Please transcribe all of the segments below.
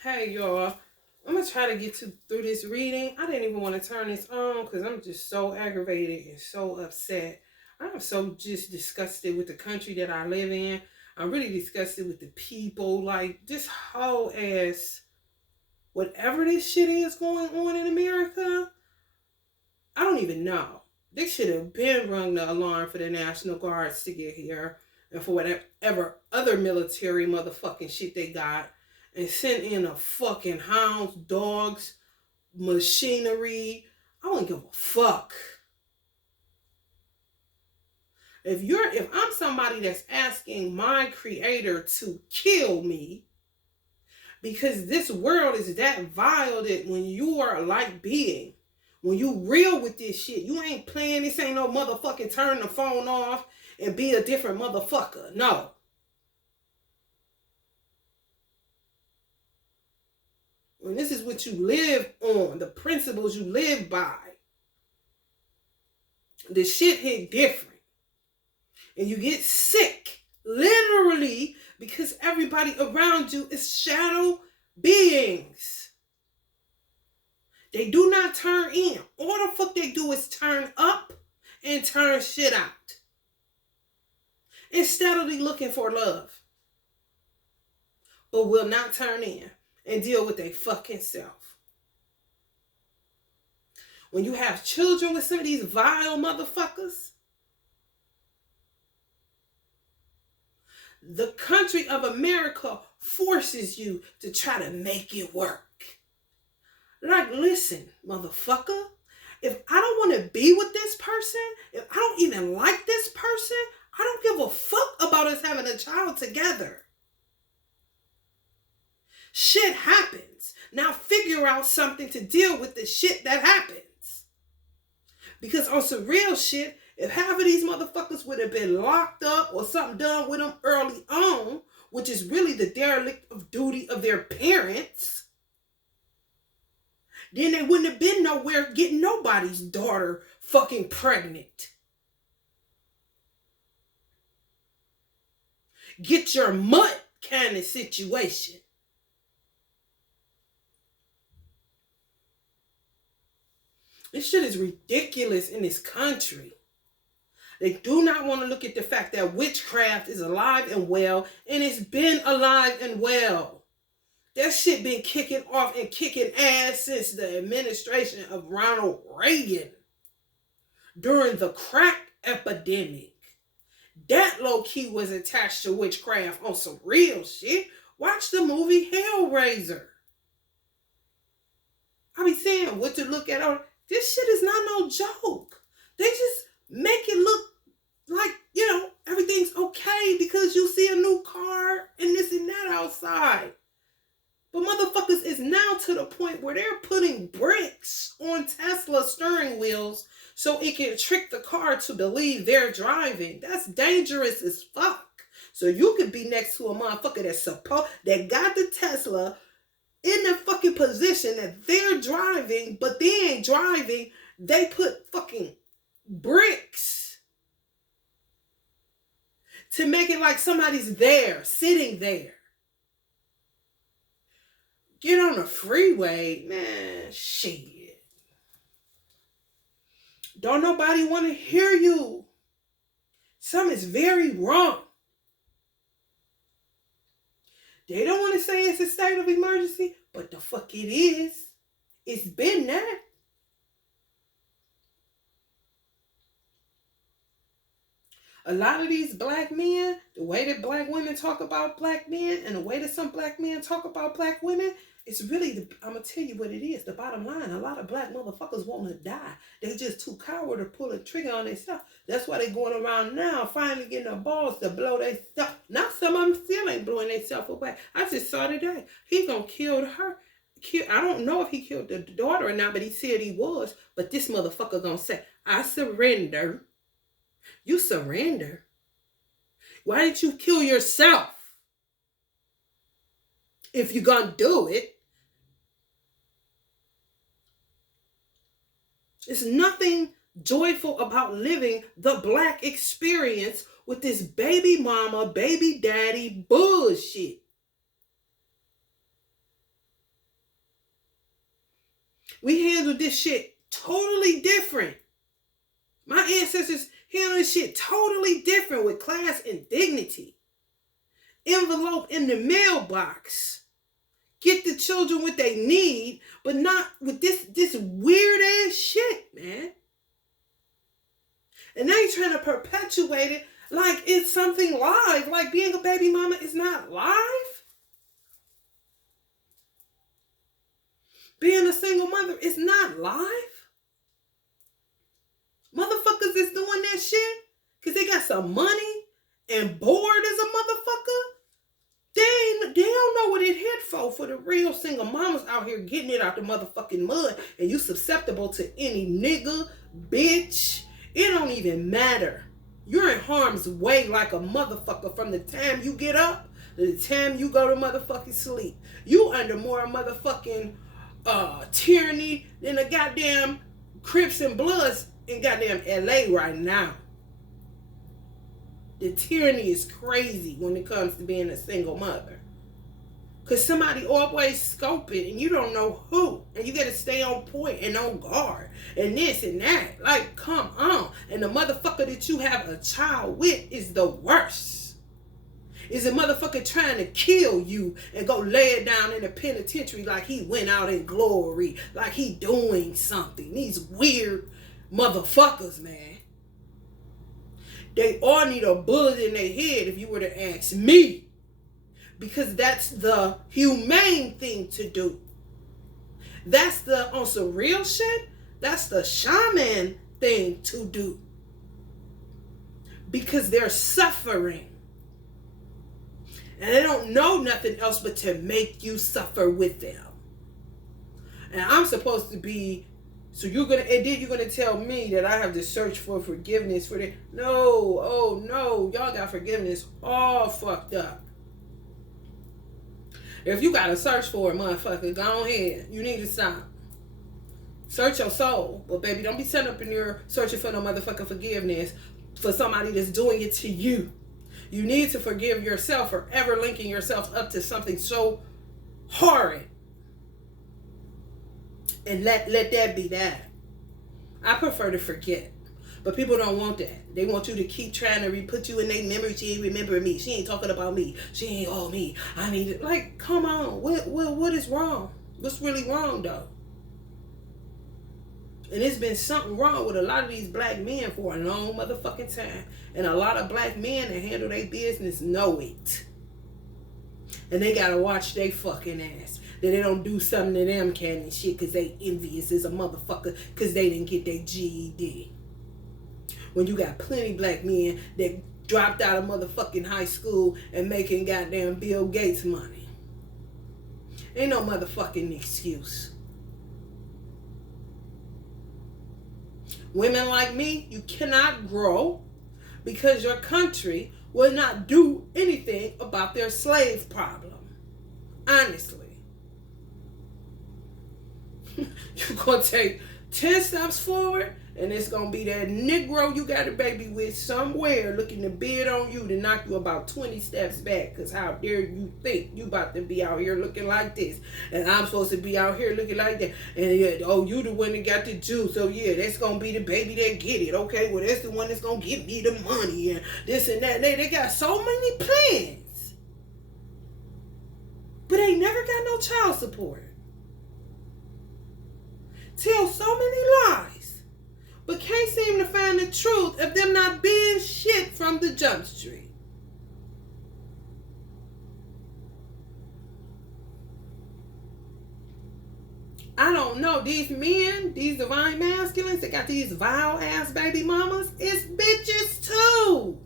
Hey y'all, I'm gonna try to through this reading. I didn't even want to turn this on because I'm just so aggravated and so upset. I'm so just disgusted with the country that I live in. I'm really disgusted with the people. Like this whole ass, whatever this shit is going on in America, I don't even know. They should have been rung the alarm for the National Guards to get here and for whatever other military motherfucking shit they got and sent in a fucking hounds, dogs, machinery. I don't give a fuck. If I'm somebody that's asking my creator to kill me because this world is that vile that when you are a light being, when you real with this shit, you ain't playing. This ain't no motherfucking turn the phone off and be a different motherfucker. No. When this is what you live on, the principles you live by, the shit hit different. And you get sick, literally, because everybody around you is shadow beings. They do not turn in. All the fuck they do is turn up and turn shit out. Instead of looking for love. But will not turn in and deal with their fucking self. When you have children with some of these vile motherfuckers, the country of America forces you to try to make it work. Like, listen, motherfucker, if I don't want to be with this person, if I don't even like this person, I don't give a fuck about us having a child together. Shit happens. Now figure out something to deal with the shit that happens. Because on some real shit, if half of these motherfuckers would have been locked up or something done with them early on, which is really the derelict of duty of their parents, then they wouldn't have been nowhere getting nobody's daughter fucking pregnant. Get your mutt kind of situation. This shit is ridiculous in this country. They do not want to look at the fact that witchcraft is alive and well, and it's been alive and well. That shit been kicking off and kicking ass since the administration of Ronald Reagan during the crack epidemic. That low-key was attached to witchcraft on some real shit. Watch the movie Hellraiser. I be saying what to look at. This shit is not no joke. They just make it look like, everything's okay because you see a new car and this and that outside. But motherfuckers is now to the point where they're putting bricks on Tesla steering wheels so it can trick the car to believe they're driving. That's dangerous as fuck. So you could be next to a motherfucker that got the Tesla in the fucking position that they're driving, but they ain't driving. They put fucking bricks to make it like somebody's there, sitting there. Get on the freeway, man, shit. Don't nobody want to hear you. Something's very wrong. They don't want to say it's a state of emergency, but the fuck it is. It's been that. A lot of these black men, the way that black women talk about black men and the way that some black men talk about black women, it's really, I'm going to tell you what it is. The bottom line, a lot of black motherfuckers want to die. They just too coward to pull a trigger on themselves. That's why they going around now finally getting the balls to blow their stuff. Now some of them still ain't blowing themselves away. I just saw today, he going to kill her. I don't know if he killed the daughter or not, but he said he was. But this motherfucker going to say, I surrender. You surrender. Why didn't you kill yourself? If you're going to do it. There's nothing joyful about living the black experience with this baby mama, baby daddy bullshit. We handled this shit totally different. My ancestors handled this shit totally different with class and dignity. Envelope in the mailbox. Get the children what they need, but not with this weird ass shit, man. And now you're trying to perpetuate it like it's something live, like being a baby mama is not live. Being a single mother is not live. Motherfuckers is doing that shit because they got some money and bored as a motherfucker. They don't know what it hit for the real single mamas out here getting it out the motherfucking mud, and you susceptible to any nigga, bitch. It don't even matter. You're in harm's way like a motherfucker from the time you get up to the time you go to motherfucking sleep. You under more motherfucking tyranny than the goddamn Crips and Bloods in goddamn LA right now. The tyranny is crazy when it comes to being a single mother. Because somebody always scope it and you don't know who. And you got to stay on point and on guard. And this and that. Like, come on. And the motherfucker that you have a child with is the worst. Is a motherfucker trying to kill you and go lay it down in the penitentiary like he went out in glory. Like he doing something. These weird motherfuckers, man. They all need a bullet in their head if you were to ask me. Because that's the humane thing to do. That's the, on some real shit, that's the shaman thing to do. Because they're suffering. And they don't know nothing else but to make you suffer with them. And I'm supposed to be, so you're going to tell me that I have to search for forgiveness for that. No, oh no, y'all got forgiveness all fucked up. If you got to search for it, motherfucker, go ahead. You need to stop. Search your soul. But baby, don't be sitting up in here searching for no motherfucking forgiveness for somebody that's doing it to you. You need to forgive yourself for ever linking yourself up to something so horrid. And let that be that. I prefer to forget. But people don't want that. They want you to keep trying to put you in their memory. She ain't remembering me. She ain't talking about me. She ain't all me. I need it. Like, come on. What is wrong? What's really wrong, though? And it's been something wrong with a lot of these black men for a long motherfucking time. And a lot of black men that handle their business know it. And they gotta watch their fucking ass. That they don't do something to them can and shit because they envious as a motherfucker because they didn't get their GED. When you got plenty black men that dropped out of motherfucking high school and making goddamn Bill Gates money. Ain't no motherfucking excuse. Women like me, you cannot grow because your country will not do anything about their slave problem. Honestly. You're going to take 10 steps forward and it's going to be that Negro you got a baby with somewhere looking to bid on you to knock you about 20 steps back. Because how dare you think you about to be out here looking like this. And I'm supposed to be out here looking like that. And yeah, oh, you the one that got the juice. So yeah, that's going to be the baby that get it. Okay, well that's the one that's going to give me the money and this and that. They got so many plans. But they never got no child support. Tell so many lies, but can't seem to find the truth of them not being shit from the jump street. I don't know. These men, these divine masculines that got these vile ass baby mamas, it's bitches too.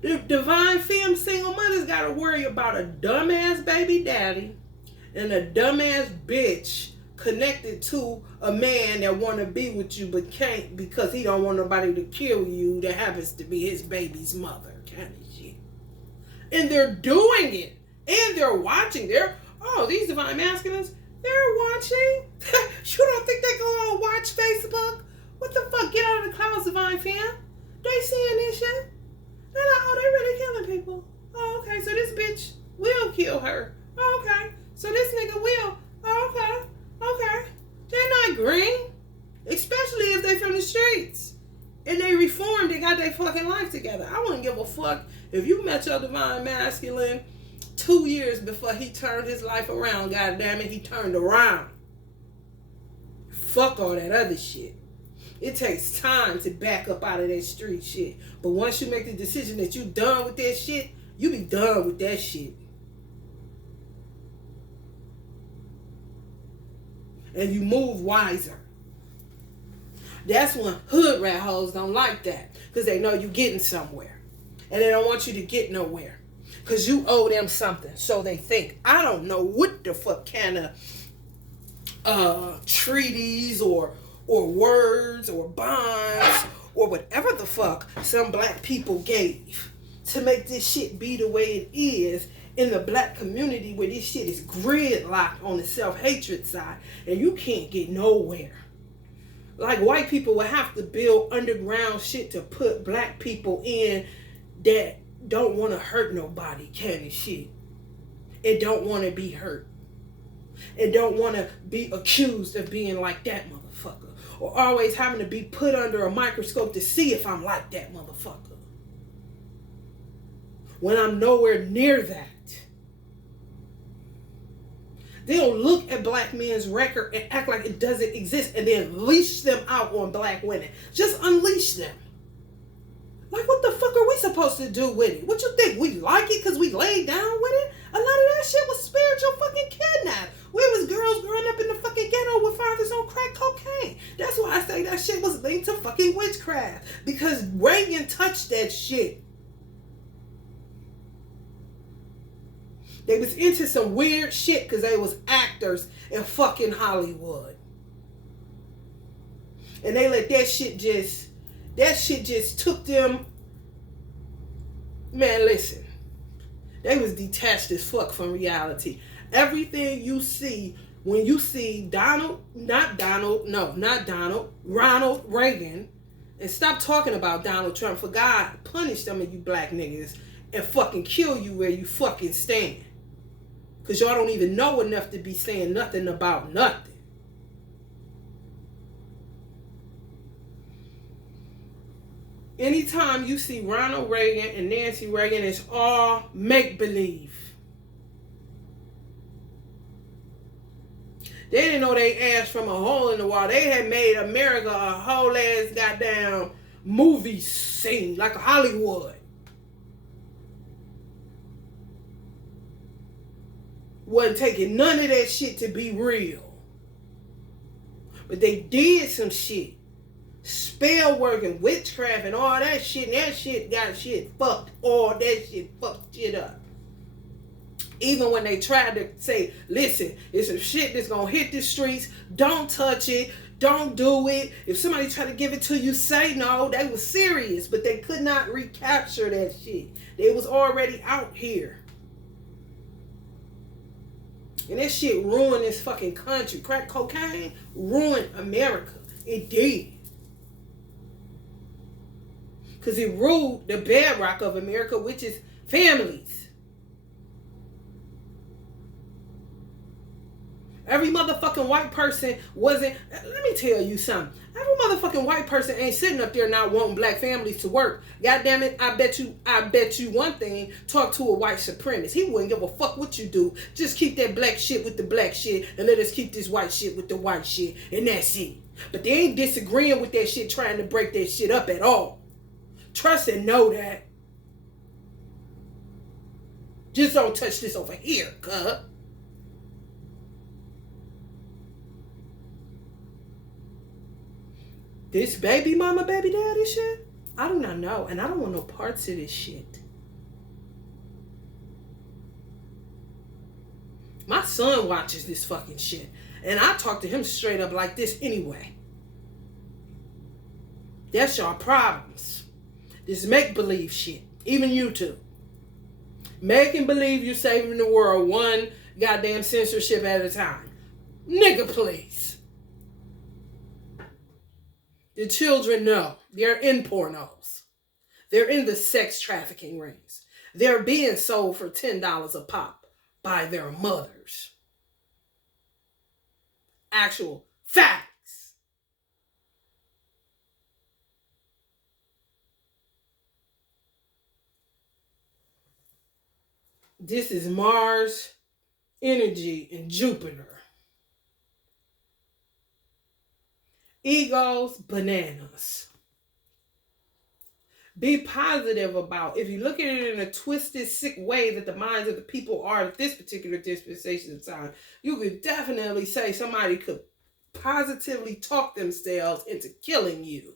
The divine femme single mothers got to worry about a dumbass baby daddy and a dumbass bitch connected to a man that want to be with you but can't because he don't want nobody to kill you that happens to be his baby's mother kind of shit. And they're doing it. And they're watching. These divine masculines, they're watching. You don't think they go on watch Facebook? What the fuck? Get out of the clouds, divine femme. They seeing this shit. They're like, oh, they really killing people. Oh, okay, so this bitch her. Oh, okay. So this nigga will. Oh, okay. Okay. They're not green. Especially if they from the streets. And they reformed and got their fucking life together. I wouldn't give a fuck if you met your divine masculine 2 years before he turned his life around. God damn it, he turned around. Fuck all that other shit. It takes time to back up out of that street shit. But once you make the decision that you done with that shit, you be done with that shit. And you move wiser. That's when hood rat hoes don't like that. Because they know you getting somewhere. And they don't want you to get nowhere. Because you owe them something. So they think. I don't know what the fuck kind of treaties or words or bonds or whatever the fuck some black people gave to make this shit be the way it is in the black community, where this shit is gridlocked on the self-hatred side and you can't get nowhere. Like, white people will have to build underground shit to put black people in that don't want to hurt nobody kind of shit. And don't want to be hurt. And don't want to be accused of being like that motherfucker. Or always having to be put under a microscope to see if I'm like that motherfucker. When I'm nowhere near that. They'll look at black men's record and act like it doesn't exist and then leash them out on black women. Just unleash them. Like, what the fuck are we supposed to do with it? What you think? We like it because we laid down with it? A lot of that shit was spiritual fucking kidnap. We was girls growing up in the fucking ghetto with fathers on crack cocaine. That's why I say that shit was linked to fucking witchcraft. Because Reagan touched that shit. They was into some weird shit because they was actors in fucking Hollywood. And they let that shit just took them. Man, listen. They was detached as fuck from reality. Everything you see, when you see Ronald Reagan, and stop talking about Donald Trump, for God punish some of you black niggas and fucking kill you where you fucking stand. Because y'all don't even know enough to be saying nothing about nothing. Anytime you see Ronald Reagan and Nancy Reagan, it's all make-believe. They didn't know they ass from a hole in the wall. They had made America a whole ass goddamn movie scene, like Hollywood. Wasn't taking none of that shit to be real. But they did some shit. Spell work and witchcraft and all that shit. And that shit got shit fucked. All that shit fucked shit up. Even when they tried to say, listen, it's some shit that's going to hit the streets. Don't touch it. Don't do it. If somebody tried to give it to you, say no. They was serious. But they could not recapture that shit. They was already out here. And that shit ruined this fucking country. Crack cocaine ruined America. It did. Because it ruled the bedrock of America, which is families. Every motherfucking white person wasn't... Let me tell you something. Every motherfucking white person ain't sitting up there not wanting black families to work. God damn it, I bet you one thing. Talk to a white supremacist. He wouldn't give a fuck what you do. Just keep that black shit with the black shit and let us keep this white shit with the white shit. And that's it. But they ain't disagreeing with that shit, trying to break that shit up at all. Trust and know that. Just don't touch this over here, cuz. This baby mama, baby daddy shit, I do not know. And I don't want no parts of this shit. My son watches this fucking shit. And I talk to him straight up like this anyway. That's y'all problems. This make-believe shit. Even you too. Making believe you saving the world one goddamn censorship at a time. Nigga, please. The children know. They're in pornos. They're in the sex trafficking rings. They're being sold for $10 a pop. by their mothers. Actual facts. This is Mars energy in Jupiter. Egos, bananas. Be positive about. If you look at it in a twisted, sick way that the minds of the people are at this particular dispensation of time, you could definitely say somebody could positively talk themselves into killing you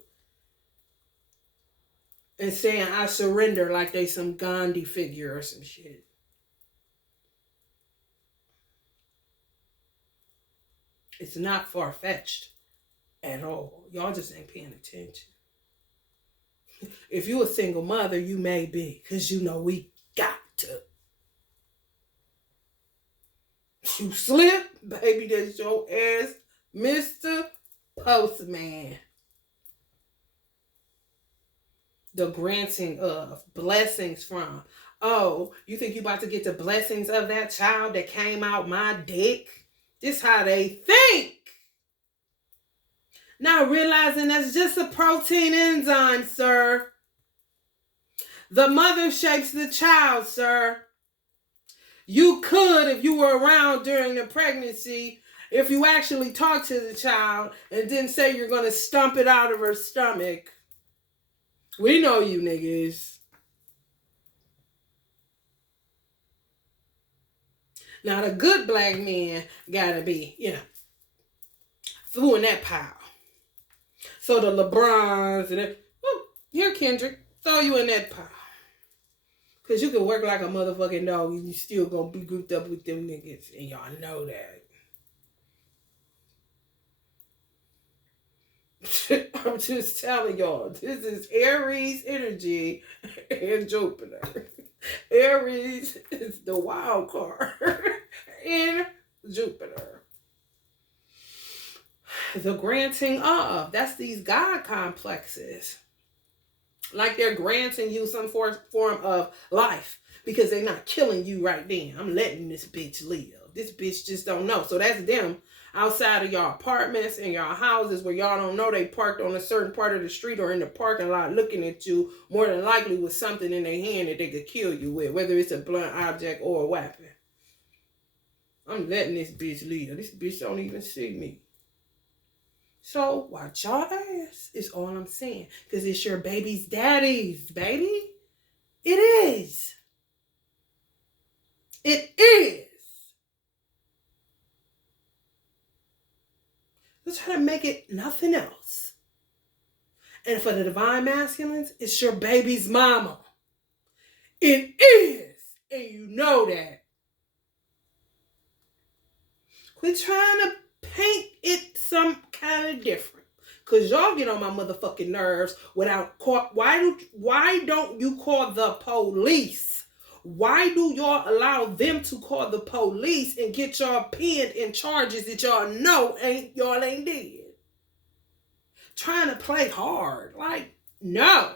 and saying, I surrender, like they some Gandhi figure or some shit. It's not far-fetched at all. Y'all just ain't paying attention. If you a single mother, you may be, because you know we got to. You slip, baby, that's your ass, Mr. Postman. The granting of blessings from. Oh, you think you about to get the blessings of that child that came out my dick? This how they think. Not realizing that's just a protein enzyme, sir. The mother shapes the child, sir. You could, if you were around during the pregnancy, if you actually talked to the child and didn't say you're going to stump it out of her stomach. We know you niggas. Now, the good black men gotta be, throwing that pile. So the LeBrons and here, Kendrick, throw you in that pile. Because you can work like a motherfucking dog and you still gonna be grouped up with them niggas. And y'all know that. I'm just telling y'all, this is Aries energy and Jupiter. Aries is the wild card in Jupiter. The granting of, that's these God complexes. Like they're granting you some form of life because they're not killing you right then. I'm letting this bitch live. This bitch just don't know. So that's them outside of your apartments and your houses where y'all don't know they parked on a certain part of the street or in the parking lot looking at you, more than likely with something in their hand that they could kill you with, whether it's a blunt object or a weapon. I'm letting this bitch live. This bitch don't even see me. So watch y'all ass is all I'm saying. Because it's your baby's daddy's, baby. It is. It is. Let's try to make it nothing else. And for the divine masculines, it's your baby's mama. It is. And you know that. Quit trying to paint it some kind of different. Because y'all get on my motherfucking nerves without... Why don't you call the police? Why do y'all allow them to call the police and get y'all pinned in charges that y'all know y'all ain't dead? Trying to play hard. Like, no.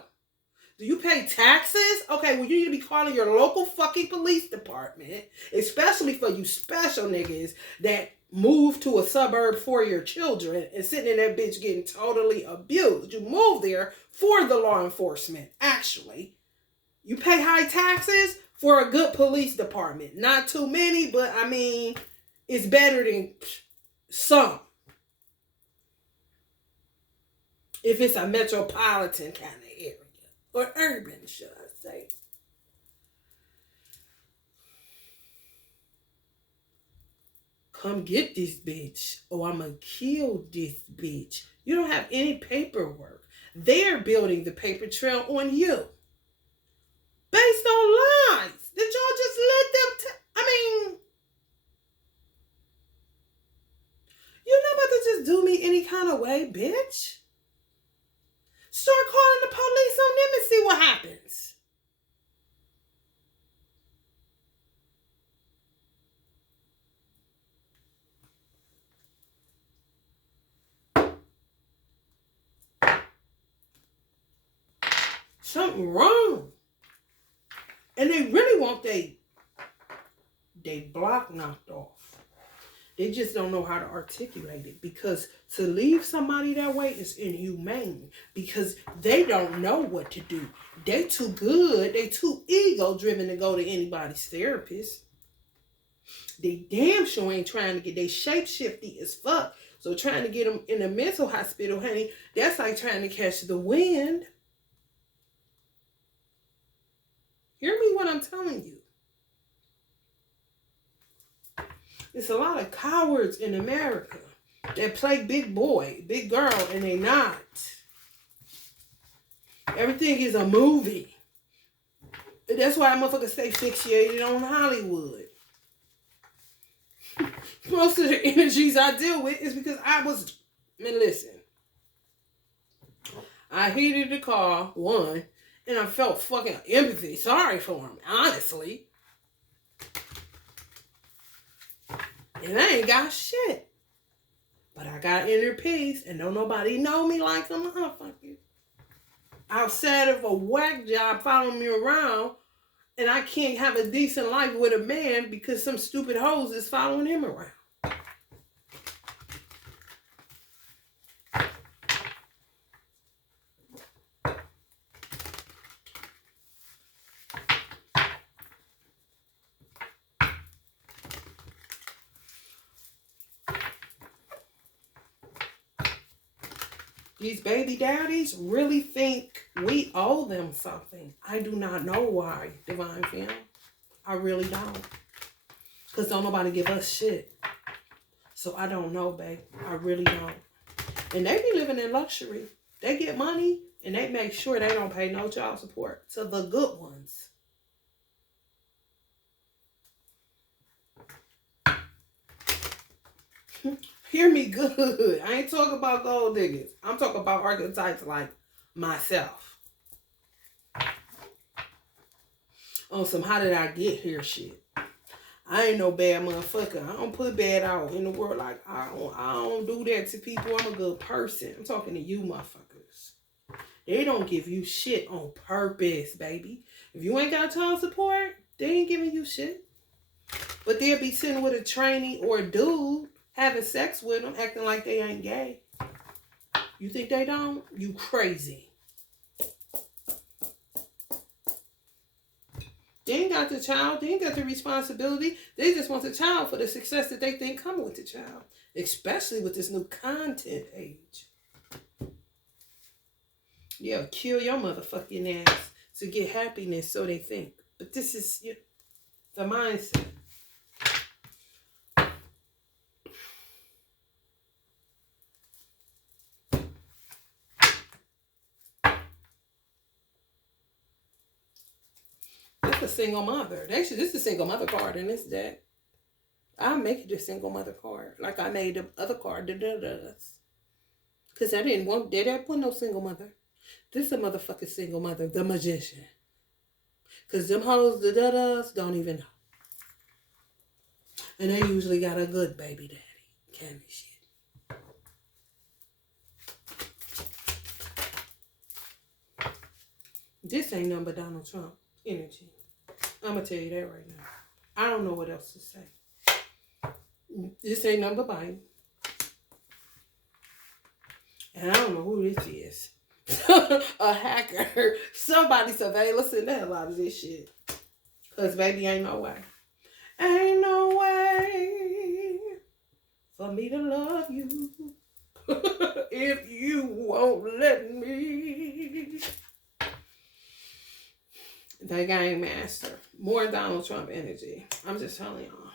Do you pay taxes? Okay, well, you need to be calling your local fucking police department, especially for you special niggas that move to a suburb for your children and sitting in that bitch getting totally abused. You move there for the law enforcement, actually. You pay high taxes for a good police department. Not too many, but I mean, it's better than some. If it's a metropolitan kind of area. Or urban, should I say. Come get this bitch. Oh, I'm going to kill this bitch. You don't have any paperwork. They're building the paper trail on you. Based on lies. Did y'all just let them... you're not about to just do me any kind of way, bitch. Start calling the police on them and see what happens. Something wrong. And they really want their they block knocked off. They just don't know how to articulate it, because to leave somebody that way is inhumane, because they don't know what to do. They too good. They too ego driven to go to anybody's therapist. They damn sure ain't trying to get, they shape-shifty as fuck. So trying to get them in a mental hospital, honey, that's like trying to catch the wind. Hear me what I'm telling you. There's a lot of cowards in America that play big boy, big girl, and they not. Everything is a movie. That's why motherfuckers stay fixated on Hollywood. Most of the energies I deal with is because listen. I heated the car, one, and I felt fucking empathy, sorry for him, honestly. And I ain't got shit. But I got inner peace, and don't nobody know me like a motherfucker. Outside of a whack job following me around, and I can't have a decent life with a man because some stupid hoes is following him around. These baby daddies really think we owe them something. I do not know why, Divine Fam. I really don't. Because don't nobody give us shit. So I don't know, babe. I really don't. And they be living in luxury. They get money and they make sure they don't pay no child support to the good ones. Hear me good. I ain't talking about gold diggers. I'm talking about archetypes like myself. On some how did I get here shit. I ain't no bad motherfucker. I don't put bad out in the world. Like, I don't do that to people. I'm a good person. I'm talking to you motherfuckers. They don't give you shit on purpose, baby. If you ain't got child support, they ain't giving you shit. But they'll be sitting with a trainee or a dude having sex with them, acting like they ain't gay. You think they don't? You crazy. They ain't got the child. They ain't got the responsibility. They just want the child for the success that they think come with the child. Especially with this new content age. Yeah, kill your motherfucking ass to get happiness, so they think. But this is the mindset. That's a single mother. Actually, this is a single mother card in this deck. I'll make it a single mother card. Like I made the other card, because I didn't want no single mother. This is a motherfucking single mother, the magician. Because them hoes, the da-das, don't even know. And they usually got a good baby daddy. Candy shit. This ain't nothing but Donald Trump energy. I'm going to tell you that right now. I don't know what else to say. This ain't nothing but Biden. And I don't know who this is. A hacker. Somebody surveillance in the hell out of this shit. Because baby, ain't no way. Ain't no way for me to love you if you won't let me. The game master. More Donald Trump energy. I'm just telling y'all.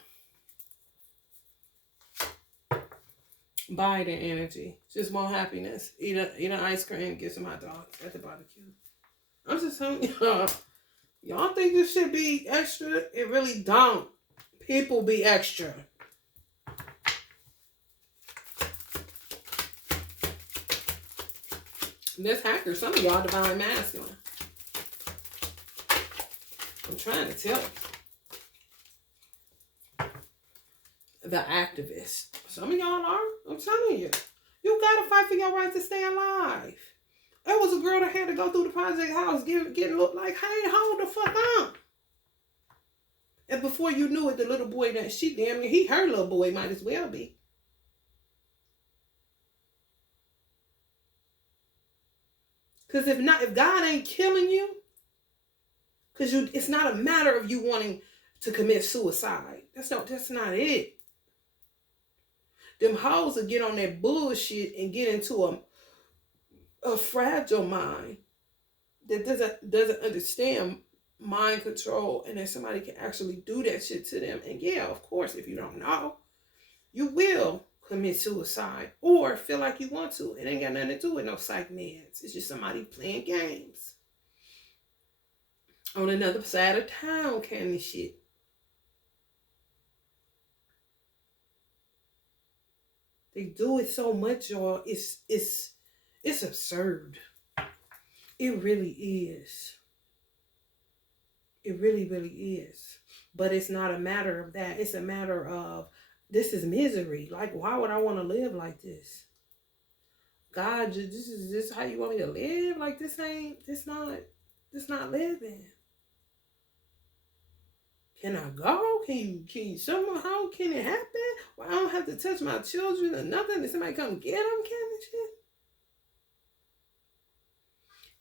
Biden energy. Just more happiness. Eat an ice cream, get some hot dogs at the barbecue. I'm just telling y'all. Y'all think this should be extra? It really don't. People be extra. This hacker, some of y'all divine masculine. I'm trying to tell you. The activist. Some of y'all are. I'm telling you. You gotta fight for your right to stay alive. There was a girl that had to go through the project house getting looked like, hey, hold the fuck up. And before you knew it, the little boy that she damn near, he her little boy might as well be. Because if God ain't killing you, because it's not a matter of you wanting to commit suicide. That's not it. Them hoes will get on that bullshit and get into a fragile mind that doesn't understand mind control, and that somebody can actually do that shit to them. And yeah, of course, if you don't know, you will commit suicide or feel like you want to. It ain't got nothing to do with no psych meds. It's just somebody playing games on another side of town kind of shit. They do it so much, y'all. It's absurd. It really is. It really, really is. But it's not a matter of that. It's a matter of, this is misery. Like, why would I want to live like this? God, this is how you want me to live? Like, this not living. Can I go? Can you somehow, can it happen? Well, I don't have to touch my children or nothing. Did somebody come get them kind of shit?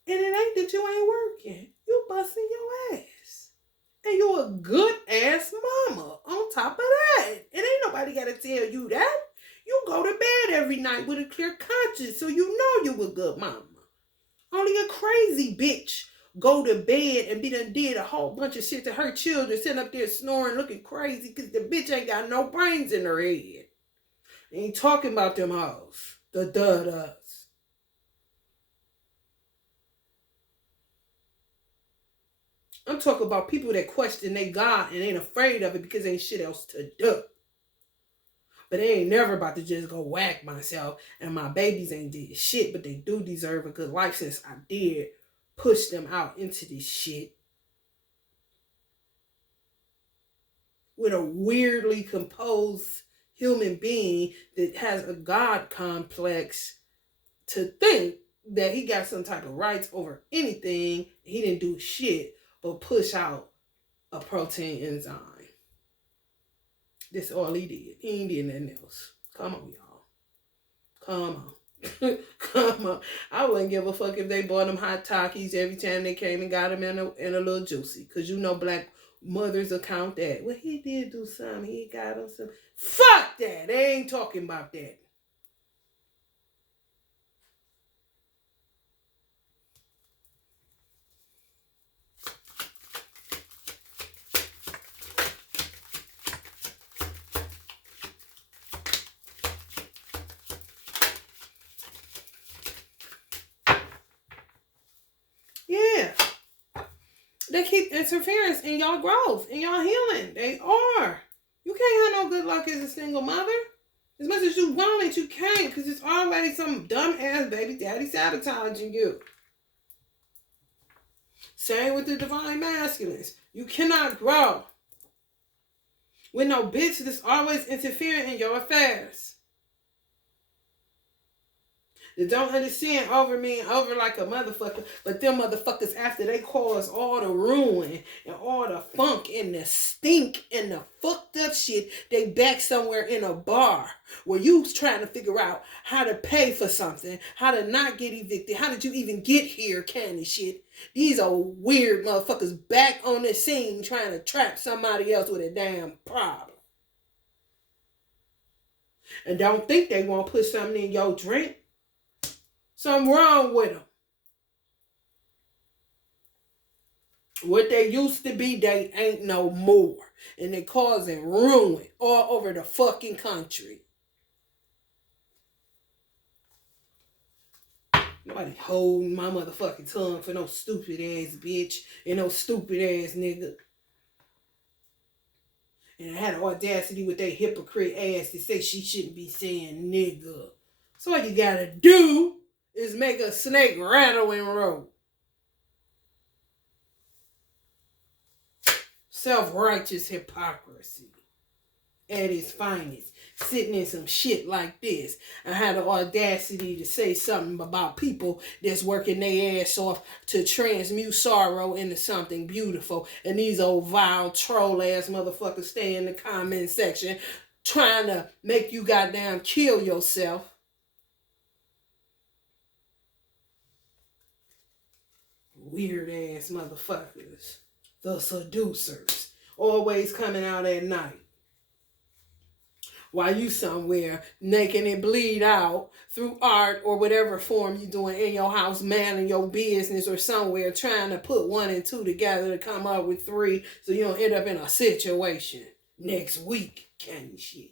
And it ain't that you ain't working. You busting your ass. And you a good ass mama on top of that. It ain't nobody got to tell you that. You go to bed every night with a clear conscience, so you know you a good mama. Only a crazy bitch go to bed and be done did a whole bunch of shit to her children, sitting up there snoring, looking crazy, because the bitch ain't got no brains in her head. Ain't talking about them hoes. The duh-duhs. I'm talking about people that question their God and ain't afraid of it because ain't shit else to do. But they ain't never about to just go whack myself, and my babies ain't did shit, but they do deserve a good life since I did push them out into this shit with a weirdly composed human being that has a God complex to think that he got some type of rights over anything. He didn't do shit but push out a protein enzyme. That's all he did. He ain't did nothing else. Come on, y'all. Come on. Come on. I wouldn't give a fuck if they bought them hot Takis every time they came and got them in a little juicy. Because you know black mothers will count that. Well, he did do something. He got them some. Fuck that. They ain't talking about that. Yeah. They keep interference in y'all growth, in y'all healing. They are. You can't have no good luck as a single mother. As much as you want it, you can't, because it's always some dumb ass baby daddy sabotaging you. Same with the divine masculines. You cannot grow with no bitch that's always interfering in your affairs. That don't understand over me and over like a motherfucker, but them motherfuckers, after they cause all the ruin and all the funk and the stink and the fucked up shit, they back somewhere in a bar where you trying to figure out how to pay for something, how to not get evicted, how did you even get here kind of shit. These are weird motherfuckers back on the scene trying to trap somebody else with a damn problem. And don't think they won't put something in your drink. Something wrong with them. What they used to be, they ain't no more. And they causing ruin all over the fucking country. Nobody holding my motherfucking tongue for no stupid ass bitch and no stupid ass nigga. And I had the audacity with that hypocrite ass to say she shouldn't be saying nigga. So all you gotta do is make a snake rattle and roll. Self-righteous hypocrisy. at his finest, sitting in some shit like this. I had the audacity to say something about people that's working their ass off to transmute sorrow into something beautiful. And these old vile troll ass motherfuckers stay in the comment section trying to make you goddamn kill yourself. Weird ass motherfuckers. The seducers. Always coming out at night. While you somewhere making it bleed out through art or whatever form you doing in your house, manning your business, or somewhere trying to put 1 and 2 together to come up with 3 so you don't end up in a situation next week kind of shit.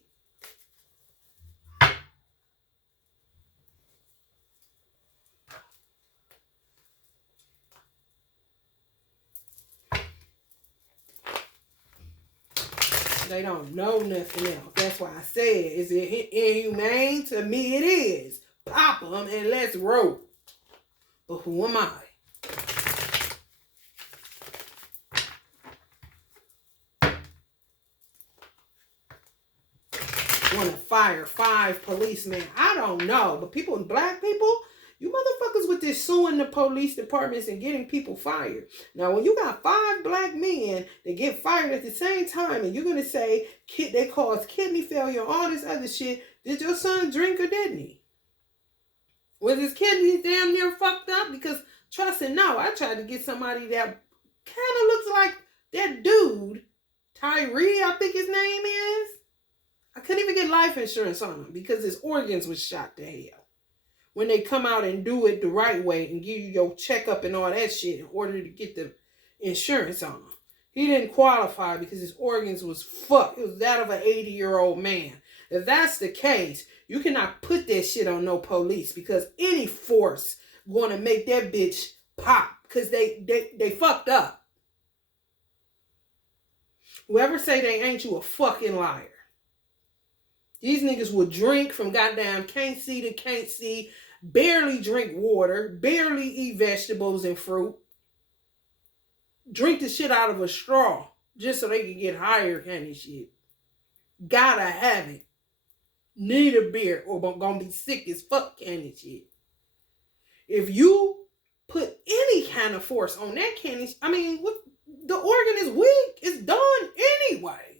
They don't know nothing else. That's why I said, is it inhumane? To me it is. Pop them and let's roll. But who am I? Want to fire 5 policemen? I don't know. But black people, you motherfuckers with this suing the police departments and getting people fired. Now, when you got 5 black men that get fired at the same time, and you're going to say they caused kidney failure, all this other shit, did your son drink or didn't he? Was his kidneys damn near fucked up? Because, trust me, no, I tried to get somebody that kind of looks like that dude, Tyree, I think his name is. I couldn't even get life insurance on him because his organs was shot to hell. When they come out and do it the right way and give you your checkup and all that shit in order to get the insurance on him. He didn't qualify because his organs was fucked. It was that of an 80-year-old man. If that's the case, you cannot put that shit on no police because any force going to make that bitch pop because they fucked up. Whoever say they ain't, you a fucking liar. These niggas will drink from goddamn can't see to can't see, barely drink water, barely eat vegetables and fruit, drink the shit out of a straw just so they can get higher kind of shit. Gotta have it. Need a beer or gonna be sick as fuck kind of shit. If you put any kind of force on that kind of shit, the organ is weak. It's done anyway.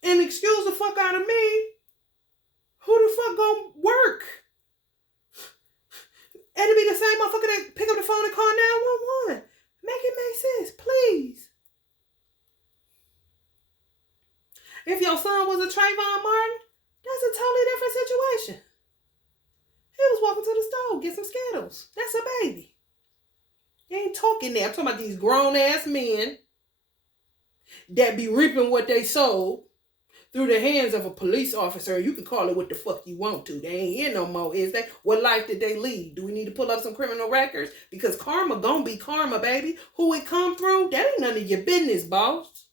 And excuse the fuck out of me, who the fuck gonna work? It'll be the same motherfucker that pick up the phone and call 911. Make it make sense, please. If your son was a Trayvon Martin, that's a totally different situation. He was walking to the store, get some Skittles. That's a baby. He ain't talking there. I'm talking about these grown-ass men that be reaping what they sowed through the hands of a police officer. You can call it what the fuck you want to. They ain't here no more, is they? What life did they lead? Do we need to pull up some criminal records? Because karma gonna be karma, baby. Who it come through, that ain't none of your business, boss.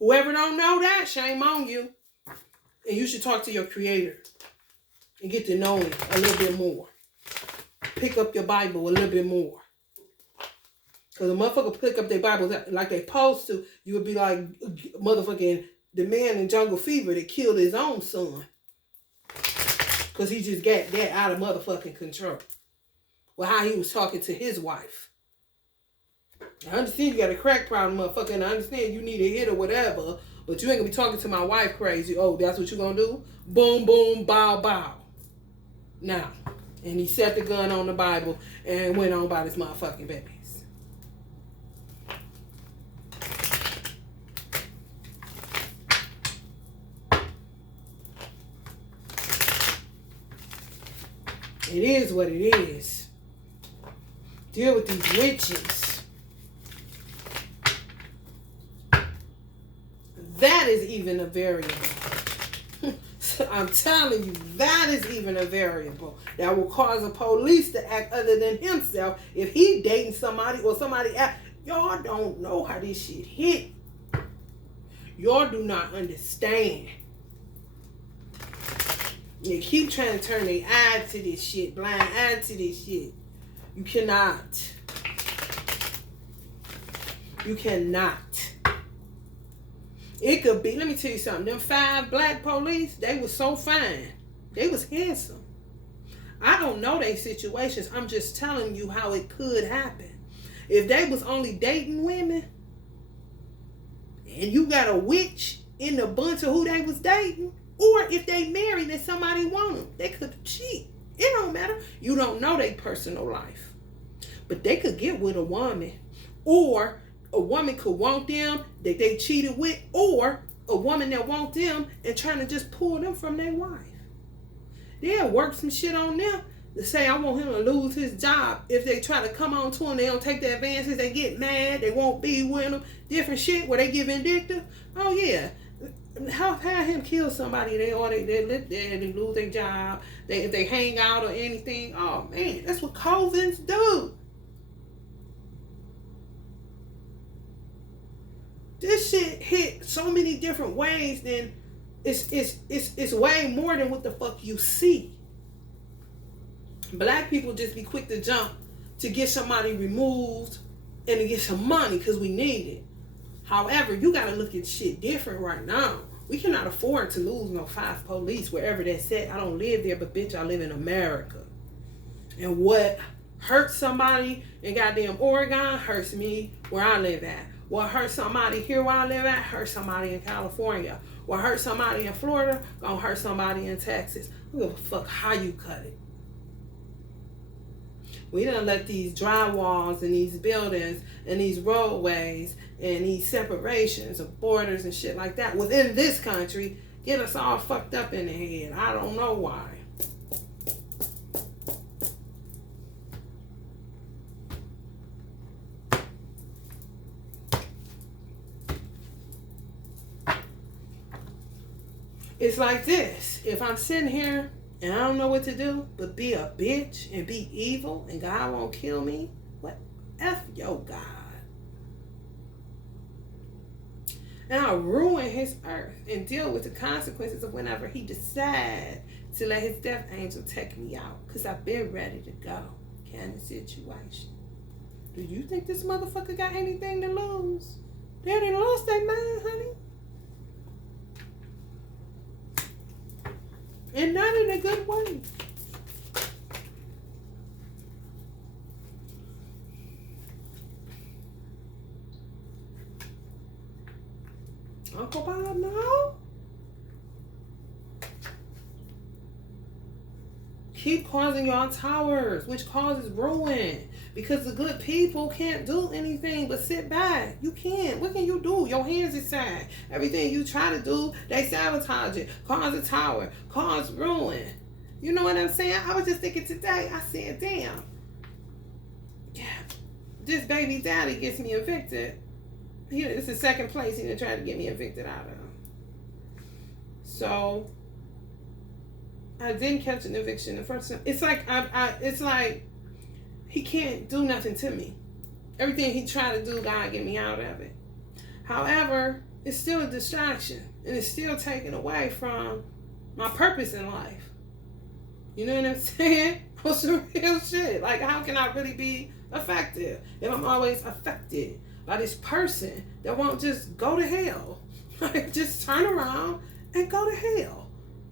Whoever don't know that, shame on you. And you should talk to your creator and get to know him a little bit more. Pick up your Bible a little bit more. Because a motherfucker pick up their Bible like they supposed to, you would be like motherfucking the man in Jungle Fever that killed his own son. Because he just got that out of motherfucking control. Well, how he was talking to his wife. I understand you got a crack problem, motherfucker, and I understand you need a hit or whatever, but you ain't gonna be talking to my wife crazy. Oh, that's what you gonna do? Boom, boom, bow, bow. Now, and he set the gun on the Bible and went on about his motherfucking babies. It is what it is. Deal with these witches. That is even a variable. I'm telling you, that is even a variable that will cause a police to act other than himself if he dating somebody or somebody else. Y'all don't know how this shit hit. Y'all do not understand. They keep trying to turn their eye to this shit, blind eye to this shit. You cannot. You cannot. It could be, let me tell you something. Them 5 black police, they was so fine. They was handsome. I don't know their situations. I'm just telling you how it could happen. If they was only dating women, and you got a witch in the bunch of who they was dating, or if they married and somebody want them, they could cheat. It don't matter. You don't know their personal life. But they could get with a woman, or a woman could want them that they cheated with, or a woman that want them and trying to just pull them from their wife. They'll work some shit on them to say, I want him to lose his job. If they try to come on to him, they don't take the advances, they get mad, they won't be with him, different shit where they get vindictive. Oh yeah. Have him kill somebody, they live there, they lose their job, if they hang out or anything. Oh man, that's what covens do. This shit hit so many different ways, then it's way more than what the fuck you see. Black people just be quick to jump to get somebody removed and to get some money because we need it. However, you got to look at shit different right now. We cannot afford to lose no 5 police wherever that's at. I don't live there, but bitch, I live in America. And what hurts somebody in goddamn Oregon hurts me where I live at. What hurts somebody here where I live at hurts somebody in California. What hurts somebody in Florida gonna hurt somebody in Texas. I don't give a fuck how you cut it. We done let these drywalls and these buildings and these roadways and these separations of borders and shit like that within this country get us all fucked up in the head. I don't know why. It's like this. If I'm sitting here and I don't know what to do but be a bitch and be evil and God won't kill me, what? F your God. And I'll ruin his earth and deal with the consequences of whenever he decides to let his death angel take me out. Because I've been ready to go kind of situation. Do you think this motherfucker got anything to lose? They already lost their mind, honey. And not in a good way. Uncle Bob, no. Keep causing y'all towers, which causes ruin. Because the good people can't do anything but sit back. You can't. What can you do? Your hands is sad. Everything you try to do, they sabotage it. Cause a tower. Cause ruin. You know what I'm saying? I was just thinking today, I said, damn. Yeah, this baby daddy gets me evicted. It's the second place he tried to get me evicted out of. So I didn't catch an eviction the first time. It's like it's like he can't do nothing to me. Everything he tried to do, God get me out of it. However, it's still a distraction, and it's still taken away from my purpose in life. You know what I'm saying? On some real shit. Like, how can I really be effective if I'm always affected by this person that won't just go to hell? Like, just turn around and go to hell.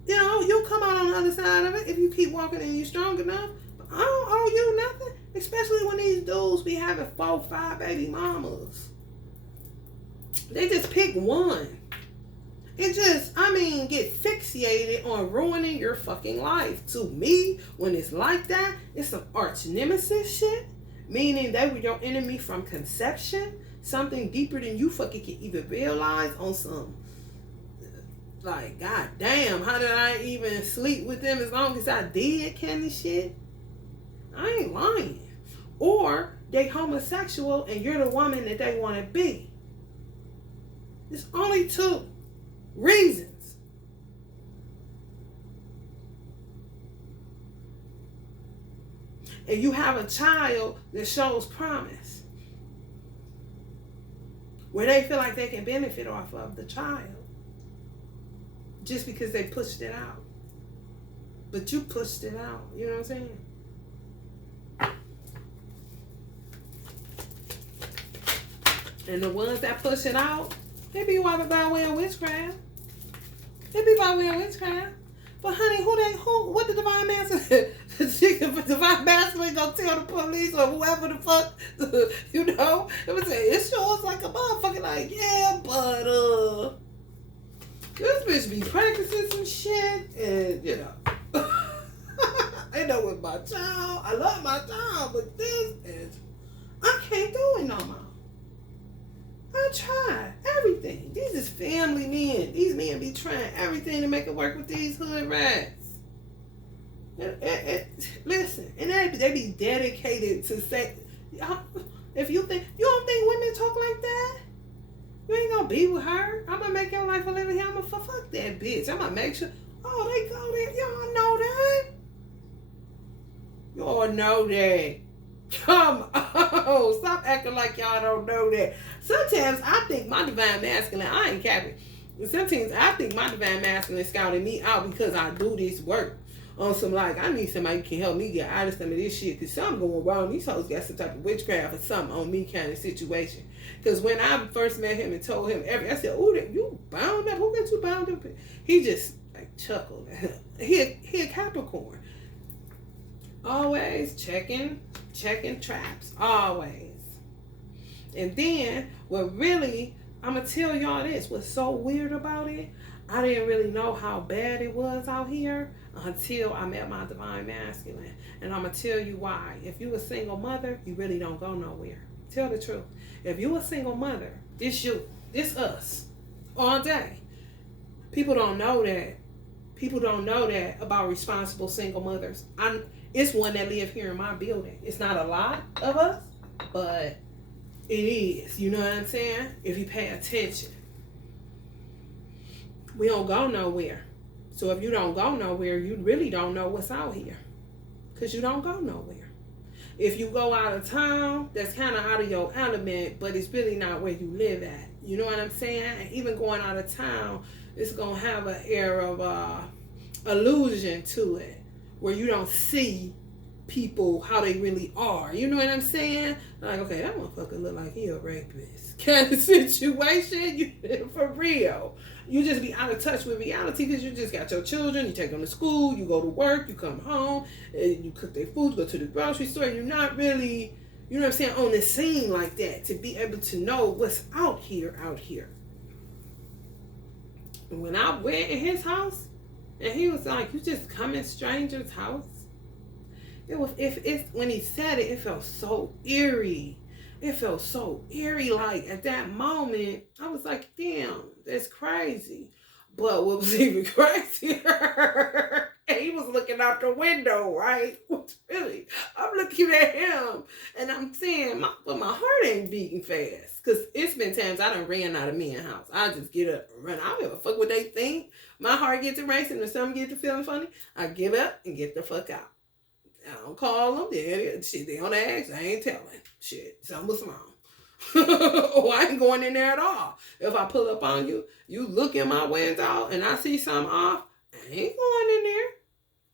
You know, you'll come out on the other side of it if you keep walking and you're strong enough. But I don't owe you nothing, especially when these dudes be having 4, 5 baby mamas. They just pick one. It just, get fixated on ruining your fucking life. To me, when it's like that, it's some arch nemesis shit. Meaning they were your enemy from conception. Something deeper than you fucking can even realize on some, like, god damn, how did I even sleep with them as long as I did kind of shit? I ain't lying. Or they homosexual and you're the woman that they want to be. There's only 2 reasons. And you have a child that shows promise, where they feel like they can benefit off of the child just because they pushed it out. But you pushed it out. You know what I'm saying? And the ones that push it out, they be walking by way of witchcraft. They be by way of witchcraft. But honey, what the divine masculine? The divine masculine gonna tell the police or whoever the fuck, you know? It was it shows like a motherfucker, like, yeah, but this bitch be practicing some shit, and you know, I know with my child, I love my child, but this is, I can't do it no more. I tried everything. These is family men. These men be trying everything to make it work with these hood rats. Listen, and they be dedicated to say, if you don't think women talk like that, you ain't gonna be with her. I'm gonna make your life a living hell. I'm gonna fuck that bitch. I'm gonna make sure. Oh, they go there. Y'all know that. Y'all know that. Come on, stop acting like y'all don't know that. Sometimes I think my divine masculine, I ain't capping. Sometimes I think my divine masculine scouting me out because I do this work on some, like, I need somebody who can help me get out of some of this shit, because something going wrong. These hoes got some type of witchcraft or something on me kind of situation. Because when I first met him and told him I said, oh, you bound up? Who got you bound up? He just like chuckled. He a Capricorn. Always checking traps. Always. And then, what really, I'm going to tell y'all this, what's so weird about it, I didn't really know how bad it was out here until I met my divine masculine. And I'm going to tell you why. If you a single mother, you really don't go nowhere. Tell the truth. If you a single mother, it's you. It's us. All day. People don't know that. People don't know that about responsible single mothers. It's one that live here in my building. It's not a lot of us, but it is. You know what I'm saying? If you pay attention. We don't go nowhere. So if you don't go nowhere, you really don't know what's out here. Because you don't go nowhere. If you go out of town, that's kind of out of your element, but it's really not where you live at. You know what I'm saying? And even going out of town, it's going to have an air of illusion to it, where you don't see people how they really are. You know what I'm saying? Like, okay, that motherfucker look like he a rapist kind of situation. For real. You just be out of touch with reality because you just got your children, you take them to school, you go to work, you come home, and you cook their food, go to the grocery store. You're not really, you know what I'm saying, on the scene like that to be able to know what's out here. And when I went in his house, and he was like, you just come in stranger's house? When he said it, it felt so eerie. It felt so eerie. Like, at that moment, I was like, damn, that's crazy. But what was even crazier, and he was looking out the window, right? Really, I'm looking at him, and I'm saying, my heart ain't beating fast. Because it's been times I done ran out of men's house. I just get up and run. I don't give a fuck what they think. My heart gets to racing, and something gets to feeling funny, I get up and get the fuck out. I don't call them. They don't ask. I ain't telling. Shit, something was wrong. Or I ain't going in there at all. If I pull up on you, you look in my window and I see something off, I ain't going in there.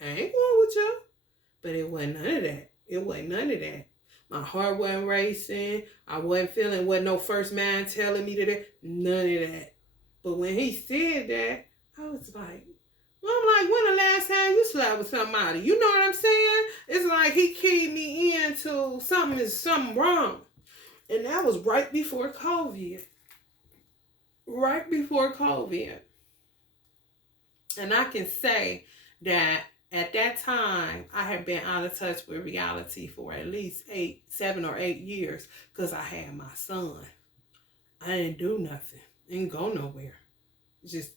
I ain't going with you. But it wasn't none of that. It wasn't none of that. My heart wasn't racing. I wasn't feeling, wasn't no first man telling me that. None of that. But when he said that, I was like, I'm like, when the last time you slept with somebody? You know what I'm saying? It's like he keyed me into something wrong. And that was right before COVID. Right before COVID. And I can say that at that time, I had been out of touch with reality for at least 7 or 8 years because I had my son. I didn't do nothing. Didn't go nowhere. Just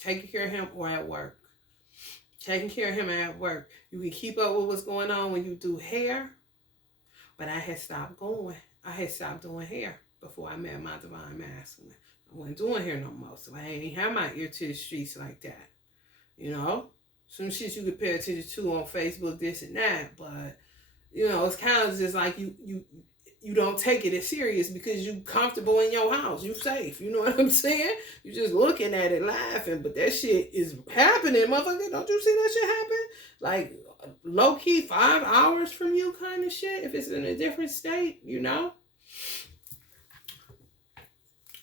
taking care of him or at work. Taking care of him at work. You can keep up with what's going on when you do hair. But I had stopped going. I had stopped doing hair before I met my divine masculine. I wasn't doing hair no more. So I ain't have my ear to the streets like that. You know? Some shit you could pay attention to on Facebook, this and that. But, you know, it's kind of just like you don't take it as serious because you comfortable in your house. You safe. You know what I'm saying? You just looking at it laughing. But that shit is happening, motherfucker. Don't you see that shit happen? Like, low-key 5 hours from you kind of shit. If it's in a different state, you know?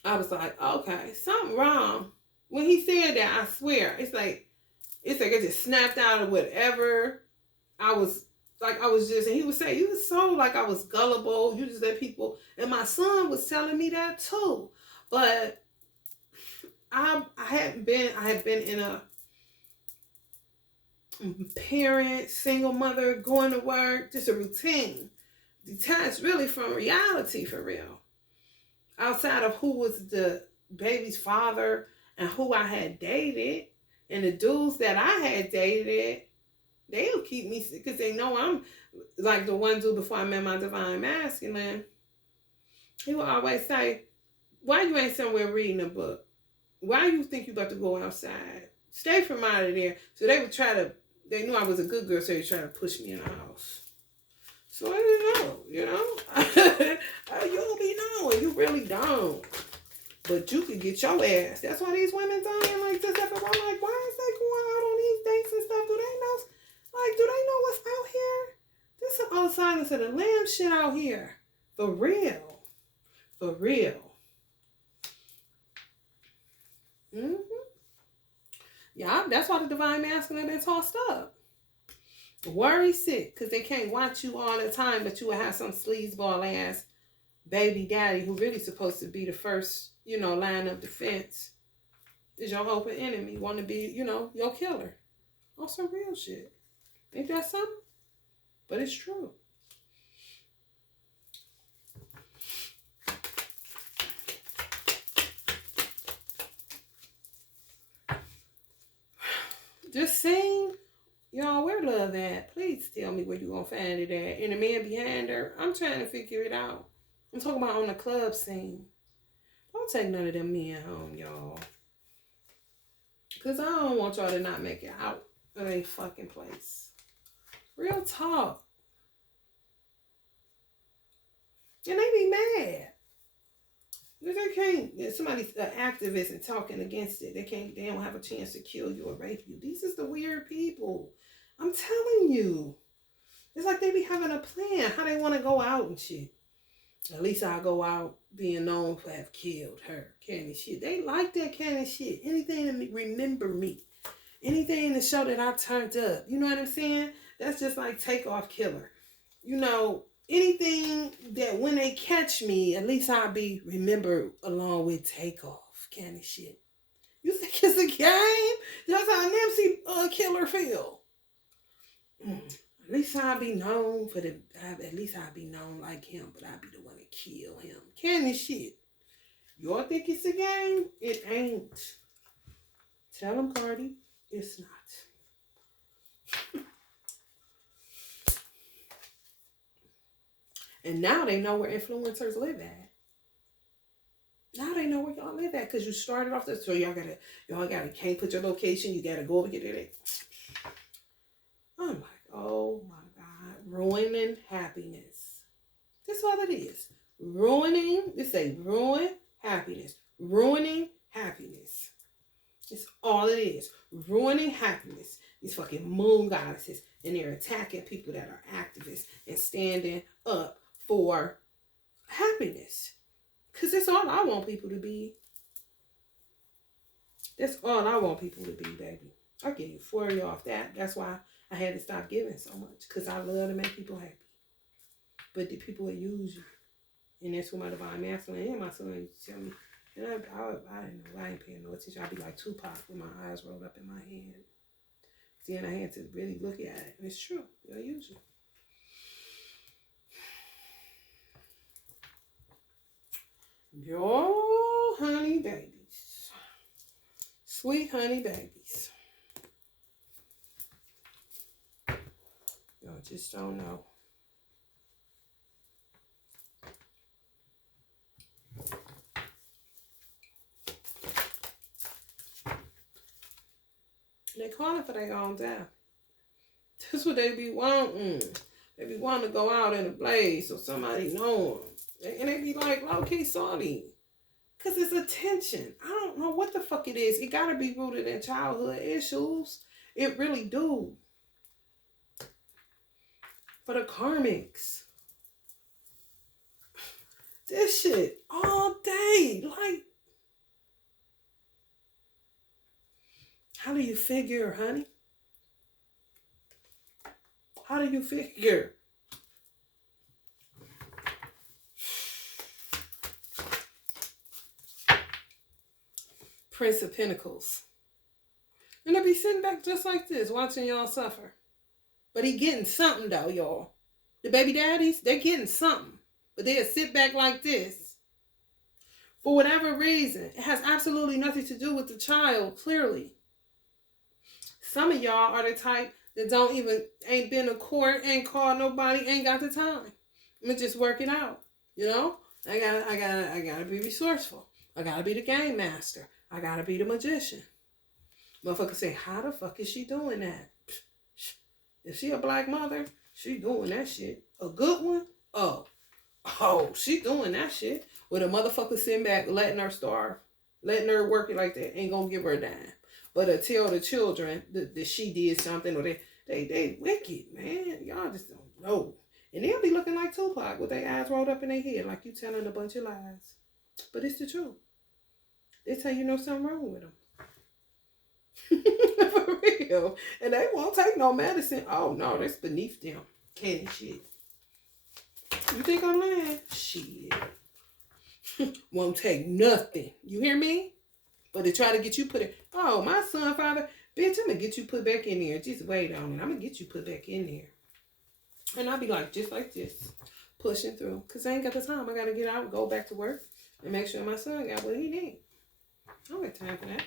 I was like, okay, something wrong. When he said that, I swear, it's like I just snapped out of whatever I was I was just, and he would say, you was so like I was gullible. You just let people, and my son was telling me that too. But I had been in a parent, single mother, going to work, just a routine, detached really from reality for real. Outside of who was the baby's father and who I had dated, and the dudes that I had dated, they'll keep me because they know I'm like the one dude before I met my divine masculine. He would always say, "Why you ain't somewhere reading a book? Why you think you about to go outside? Stay from out of there." So they would try to. They knew I was a good girl, so they tried to push me in the house. So I didn't know, you know. You don't be knowing, you really don't. But you could get your ass. That's why these women dying like this. I'm like, why is they going out on these dates and stuff? Do they know? Like, do they know what's out here? There's some other silence of the lamb shit out here. For real. For real. Mm-hmm. Yeah, that's why the divine masculine been tossed up. Worry sick, because they can't watch you all the time, but you will have some sleazeball ass baby daddy who really supposed to be the first, line of defense. Is your open enemy. Want to be, your killer. On some real shit. Ain't that something? But it's true. Just saying, y'all, where love at? Please tell me where you gonna find it at. And the man behind her, I'm trying to figure it out. I'm talking about on the club scene. Don't take none of them men home, y'all. Because I don't want y'all to not make it out of a fucking place. Real talk. And they be mad. They can't, if somebody's an activist and talking against it, they don't have a chance to kill you or rape you. These is the weird people. I'm telling you. It's like they be having a plan, how they want to go out and shit. At least I'll go out being known to have killed her. Kind of shit. They like that kind of shit. Anything to remember me. Anything to show that I turned up. You know what I'm saying? That's just like Takeoff Killer. Anything that when they catch me, at least I'll be remembered along with Takeoff kind of shit. You think it's a game? That's how Nipsey Killer feel. At least I'll be known at least I'll be known like him, but I'll be the one to kill him. Kind of shit. Y'all think it's a game? It ain't. Tell them, Cardi, it's not. And now they know where influencers live at. Now they know where y'all live at because you started off this. So y'all can't put your location. You gotta go over here. I'm like, oh my God, ruining happiness. That's all it is. Ruining. They say ruin happiness. Ruining happiness. It's all it is. Ruining happiness. These fucking moon goddesses, and they're attacking people that are activists and standing up for happiness. Because that's all I want people to be. That's all I want people to be, baby. I get euphoria off that. That's why I had to stop giving so much. Because I love to make people happy. But the people will use you. And that's what my divine masculine and my son used to tell me. And I didn't know. I ain't paying no attention. I'd be like Tupac with my eyes rolled up in my head. Then I had to really look at it. And it's true. They'll use you. Your honey babies. Sweet honey babies. Y'all just don't know. They calling for their own death. That's what they be wanting. They be wanting to go out in a blaze so somebody know them. And they be like, low-key salty. Because it's attention. I don't know what the fuck it is. It got to be rooted in childhood issues. It really do. For the karmics. This shit all day. Like, figure, honey? How do you figure? Prince of Pentacles. And I be sitting back just like this, watching y'all suffer. But he getting something though, y'all. The baby daddies, they're getting something. But they'll sit back like this. For whatever reason. It has absolutely nothing to do with the child, clearly. Some of y'all are the type that ain't been to court, ain't called nobody, ain't got the time. I'ma just work it out. You know? I gotta be resourceful. I gotta be the game master. I gotta be the magician. Motherfucker say, how the fuck is she doing that? If she a black mother, she doing that shit. A good one? Oh, she doing that shit. With a motherfucker sitting back, letting her starve, letting her work it like that, ain't gonna give her a dime. But to tell the children that she did something, or they wicked, man. Y'all just don't know. And they'll be looking like Tupac with their eyes rolled up in their head, like you telling a bunch of lies. But it's the truth. They tell you know something wrong with them. For real. And they won't take no medicine. Oh no, that's beneath them. Candy shit. You think I'm lying? Shit. Won't take nothing. You hear me? But they try to get you put it. Oh, my son, father, bitch, I'm gonna get you put back in there. Just wait on it. I'm gonna get you put back in there. And I'll be like, just like this, pushing through. Cause I ain't got the time. I gotta get out and go back to work and make sure my son got what he needs. I don't got time for that.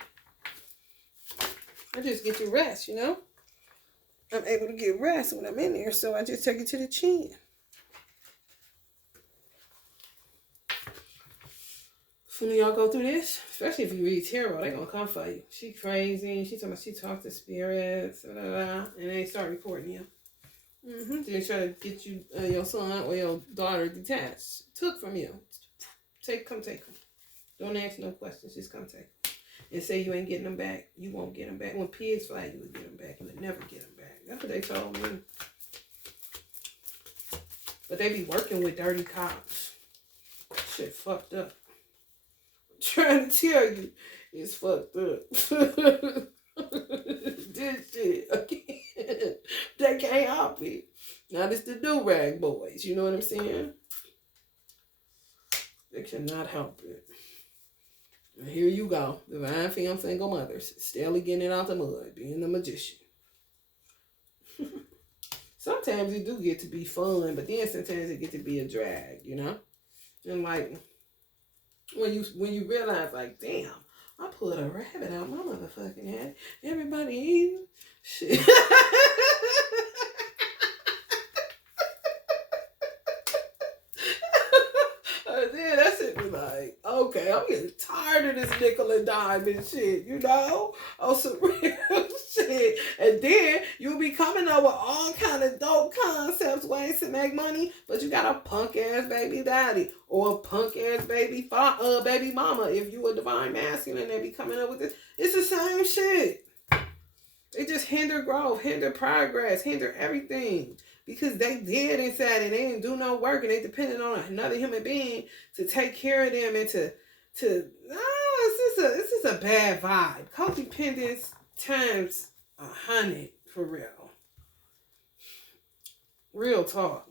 I just get to rest, you know? I'm able to get rest when I'm in there, so I just take it to the chin. When y'all go through this, especially if you read tarot, they're gonna come for you. She crazy. She talking about she talks to spirits, blah, blah, blah, and they start reporting you. They try to get you, your son or your daughter detached, took from you. Come take them. Don't ask no questions. Just come take them. And say you ain't getting them back. You won't get them back. When pigs fly, you would get them back. You would never get them back. That's what they told me. But they be working with dirty cops. Shit fucked up. Trying to tell you, it's fucked up. This shit, again, they can't help it. Now this the do-rag boys, you know what I'm saying? They cannot help it. And here you go, divine femme single mothers, steadily getting it out the mud, being the magician. Sometimes it do get to be fun, but then sometimes it get to be a drag, you know? And like, when you realize, like, damn, I pulled a rabbit out my motherfucking head. Everybody eating shit. Then that shit was like, okay, I'm getting tired of this nickel and dime and shit, you know? Oh, some real shit. And then you'll be coming up with all kind of dope concepts, ways to make money, but you got a punk ass baby daddy or a punk ass baby mama. If you a divine masculine, they be coming up with this. It's the same shit. It just hinder growth, hinder progress, hinder everything. Because they dead inside and they didn't do no work and they depended on another human being to take care of them and this is a bad vibe. Codependence times 100 for real. Real talk.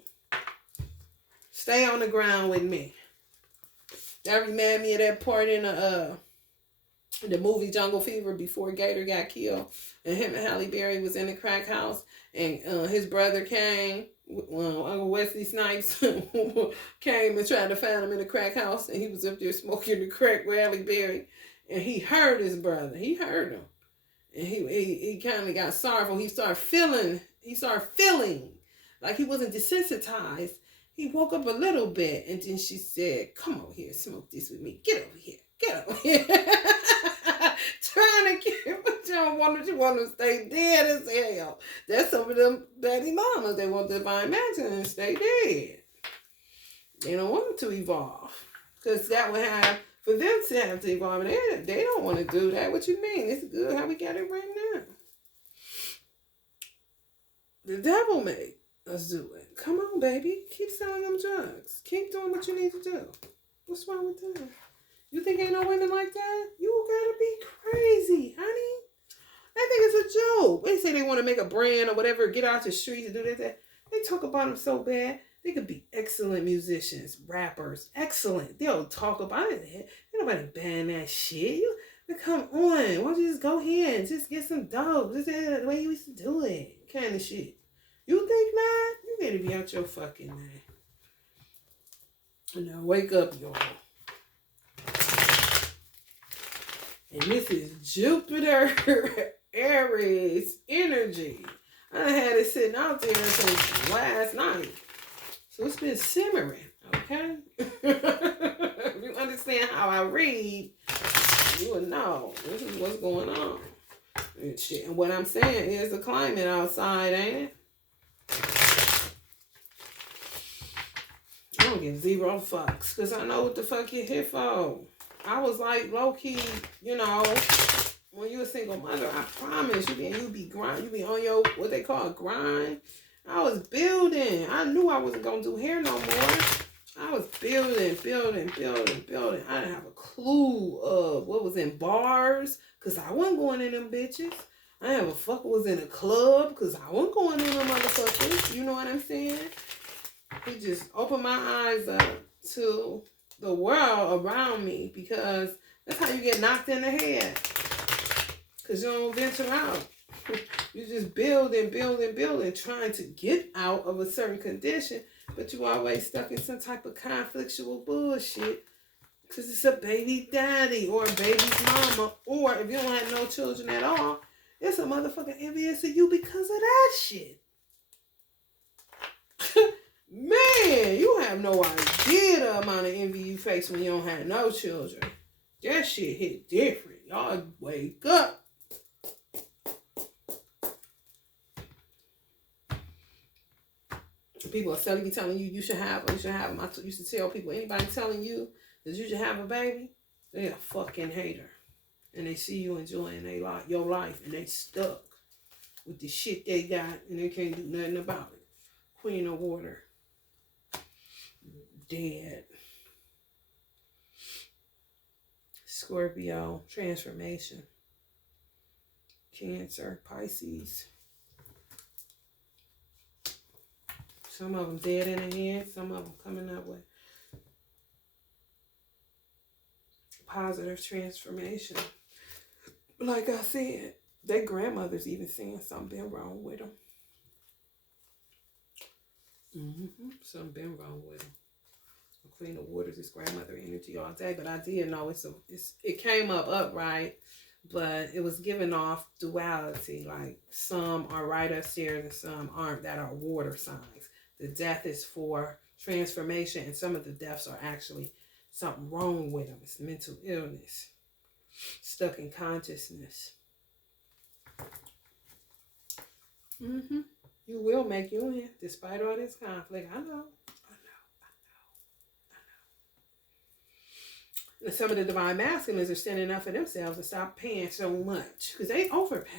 Stay on the ground with me. That remind me of that part in the movie Jungle Fever before Gator got killed and him and Halle Berry was in the crack house and his brother came, Uncle Wesley Snipes came and tried to find him in the crack house and he was up there smoking the crack with Halle Berry and he heard his brother. He heard him. And he kind of got sorrowful. He started feeling like he wasn't desensitized. He woke up a little bit and then she said, come over here, smoke this with me. Get over here. Get over here. Trying to get, but you want to stay dead as hell. That's some of them daddy mamas. They want divine masculine and stay dead. They don't want them to evolve. Because that would have, for them to have to evolve, and they don't want to do that. What you mean? It's good how we got it right now. The devil made us do it. Come on, baby. Keep selling them drugs. Keep doing what you need to do. What's wrong with that? You think ain't no women like that? You gotta be crazy, honey. They think it's a joke. They say they want to make a brand or whatever, get out the streets and do that. They talk about them so bad. They could be excellent musicians, rappers, excellent. They'll talk about it. Ain't nobody ban that shit. Come on, why don't you just go here and just get some dope? This is the way you used to do it, kind of shit. You think not? You gotta be out your fucking mind. Now wake up, y'all. And this is Jupiter Aries energy. I had it sitting out there since last night. So it's been simmering, okay? If you understand how I read, you would know this is what's going on. And shit. And what I'm saying is the climate outside, ain't it? I don't give zero fucks because I know what the fuck you're here for. I was like low-key, you know, when you're a single mother, I promise you be on your, what they call a grind. I was building. I knew I wasn't going to do hair no more. I was building. I didn't have a clue of what was in bars because I wasn't going in them bitches. I didn't have a fuck what was in a club because I wasn't going in them motherfuckers. You know what I'm saying? He just opened my eyes up to the world around me because that's how you get knocked in the head. Because you don't venture out. You just building, trying to get out of a certain condition, but you always stuck in some type of conflictual bullshit because it's a baby daddy or a baby's mama, or if you don't have no children at all, it's a motherfucker envious of you because of that shit. Man, you have no idea the amount of envy you face when you don't have no children. That shit hit different. Y'all wake up. People are suddenly telling you should have them. I used to tell people, anybody telling you that you should have a baby, they're a fucking hater. And they see you enjoying your life, and they stuck with the shit they got, and they can't do nothing about it. Queen of Water. Dead. Scorpio. Transformation. Cancer. Pisces. Some of them dead in the head. Some of them coming up with positive transformation. Like I said, their grandmother's even saying something been wrong with them. Something been wrong with them. Queen of Waters is grandmother energy all day, but I did know it came up upright, but it was giving off duality. Like some are right upstairs and some aren't, that are water signs. The death is for transformation, and some of the deaths are actually something wrong with them. It's mental illness, stuck in consciousness. You will make you in, despite all this conflict. I know. And some of the divine masculines are standing up for themselves and stop paying so much because they overpay.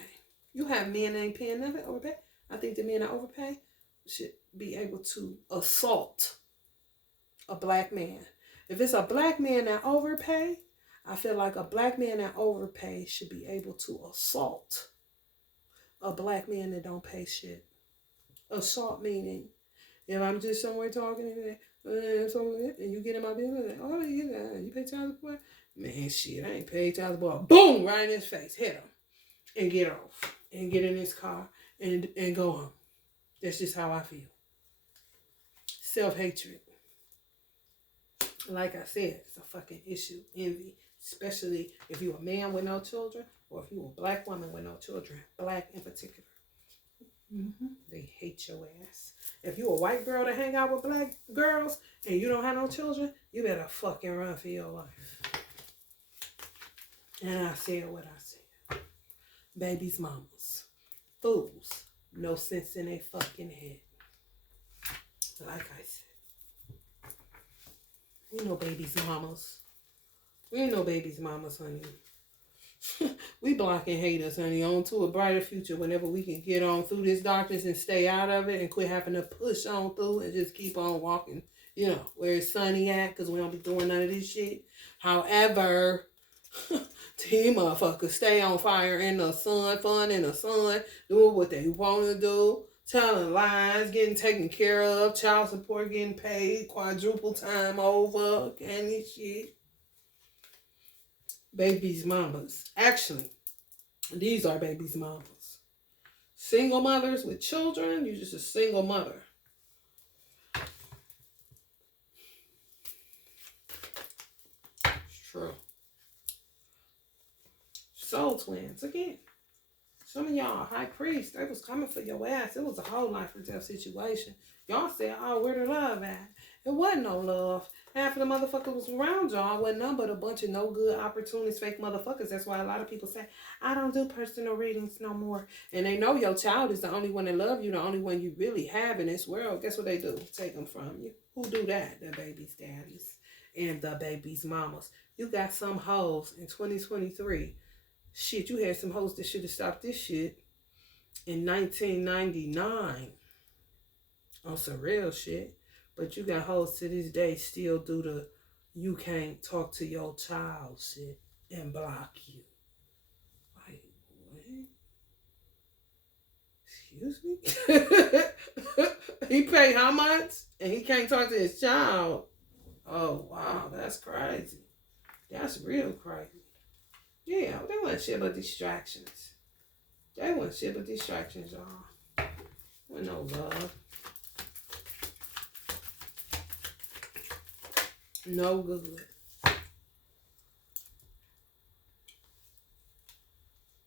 You have men that ain't paying nothing, overpay. I think the men that overpay should be able to assault a black man. If it's a black man that overpay, I feel like a black man that overpay should be able to assault a black man that don't pay shit. Assault meaning, if I'm just somewhere talking and you get in my business, oh, you pay child support? Man, shit, I ain't paid child support. Boom, right in his face, hit him, and get off, and get in his car, and go home. That's just how I feel. Self-hatred. Like I said, it's a fucking issue. Envy, especially if you're a man with no children, or if you're a black woman with no children, black in particular. They hate your ass. If you a white girl to hang out with black girls and you don't have no children, you better fucking run for your life. And I said what I said. Babies, mamas, fools, no sense in their fucking head. Like I said, we know babies, mamas. We ain't no babies, mamas, honey. We blocking haters, honey, on to a brighter future whenever we can get on through this darkness and stay out of it and quit having to push on through and just keep on walking, where it's sunny at, because we don't be doing none of this shit. However, These motherfuckers stay on fire in the sun, fun in the sun, doing what they want to do, telling lies, getting taken care of, child support getting paid, quadruple time over, candy shit. Baby's mamas. Actually, these are baby's mamas. Single mothers with children, you're just a single mother. It's true. Soul twins, again. Some of y'all, high priest, they was coming for your ass. It was a whole life or death situation. Y'all said, oh, where the love at? It wasn't no love. Half of the motherfuckers was around y'all wasn't none but a bunch of no good opportunists, fake motherfuckers. That's why a lot of people say, I don't do personal readings no more. And they know your child is the only one that love you, the only one you really have in this world. Guess what they do? Take them from you. Who do that? The baby's daddies and the baby's mamas. You got some hoes in 2023. Shit, you had some hoes that should have stopped this shit in 1999 on some real shit. But you got hoes to this day still do the you can't talk to your child shit and block you. Like, what? Excuse me? He paid how much? And he can't talk to his child. Oh, wow, that's crazy. That's real crazy. Yeah, they wasn't shit but distractions. They wasn't shit but distractions, y'all. Wasn't no love. No good.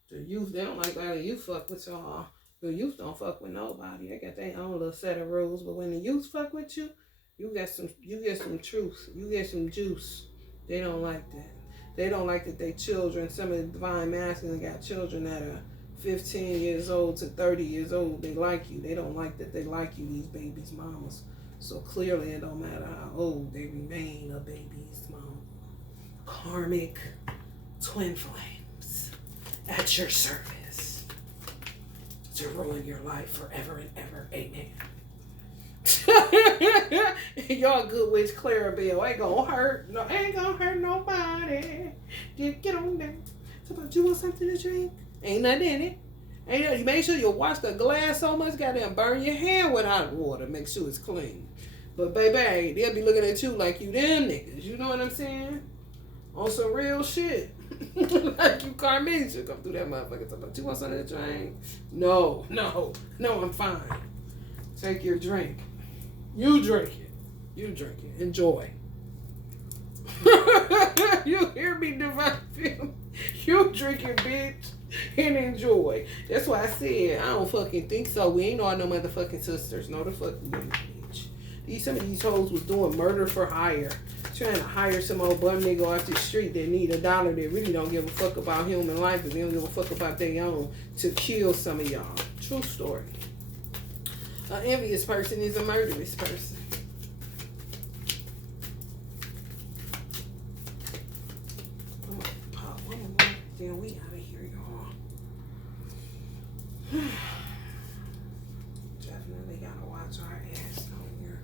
The youth, they don't like how the youth fuck with y'all. The youth don't fuck with nobody. They got their own little set of rules. But when the youth fuck with you, you get some truth. You get some juice. They don't like that. They don't like that they children, some of the divine masculine got children that are 15 years old to 30 years old. They like you. They don't like that they like you, these babies' mamas. So clearly it don't matter how old, they remain a baby's mama. Karmic twin flames at your service to ruin your life forever and ever. Amen. Y'all good witch Clarabelle. Ain't gonna hurt. No, ain't gonna hurt nobody. Just get on there. So about you want something to drink? Ain't nothing in it. Ain't no, you make sure you wash the glass so much, goddamn burn your hand with hot water. Make sure it's clean. But baby, they'll be looking at you like you them niggas. You know what I'm saying? On some real shit. Like you Carmen should come through that motherfucker. So about you want something to drink? No, I'm fine. Take your drink. You drink it. You drink it. Enjoy. You hear me, divine film? You drink it, bitch, and enjoy. That's why I said I don't fucking think so. We ain't all no motherfucking sisters. No the fuck we ain't, bitch. Some of these hoes was doing murder for hire. Trying to hire some old bum nigga off the street that need $1 that really don't give a fuck about human life, but they don't give a fuck about their own to kill some of y'all. True story. An envious person is a murderous person. I'm gonna pop one more. Then we out of here, y'all. Definitely gotta watch our ass on here.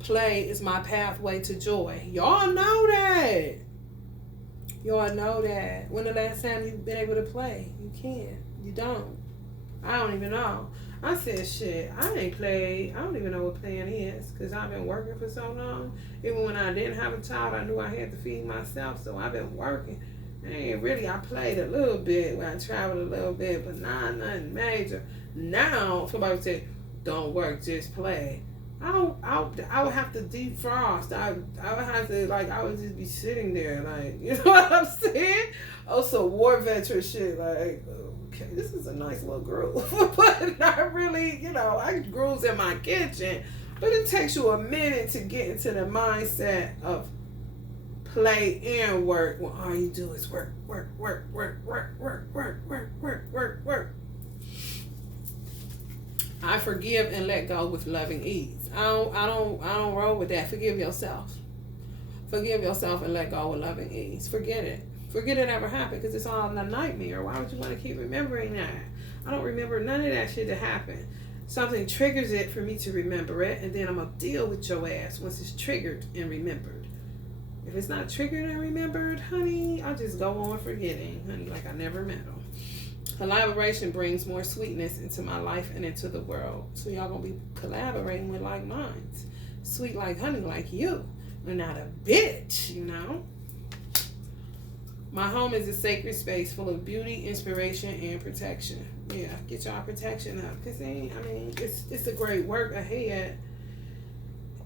Play is my pathway to joy. Y'all know that. Y'all know that. When the last time you've been able to play? You can't. You don't. I don't even know. I said, shit, I ain't played. I don't even know what playing is because I've been working for so long. Even when I didn't have a child, I knew I had to feed myself, so I've been working. And really, I played a little bit when I traveled a little bit, but nothing major. Now, somebody said, don't work, just play. I would have to defrost. I would have to, like, I would just be sitting there, like, you know what I'm saying? Also, war veteran shit, like, okay, this is a nice little groove. But not really, you know, I grooves in my kitchen. But it takes you a minute to get into the mindset of play and work when all you do is work. I forgive and let go with loving ease. I don't roll with that. Forgive yourself. Forgive yourself and let go with loving ease. Forget it. Forget it ever happened because it's all a nightmare. Why would you want to keep remembering that? I don't remember none of that shit that happened. Something triggers it for me to remember it, and then I'm going to deal with your ass once it's triggered and remembered. If it's not triggered and remembered, honey, I'll just go on forgetting, honey, like I never met them. Collaboration brings more sweetness into my life and into the world. So y'all gonna be collaborating with like minds. Sweet like honey, like you. We're not a bitch, you know? My home is a sacred space full of beauty, inspiration, and protection. Yeah, get y'all protection up. Because, it's a great work ahead.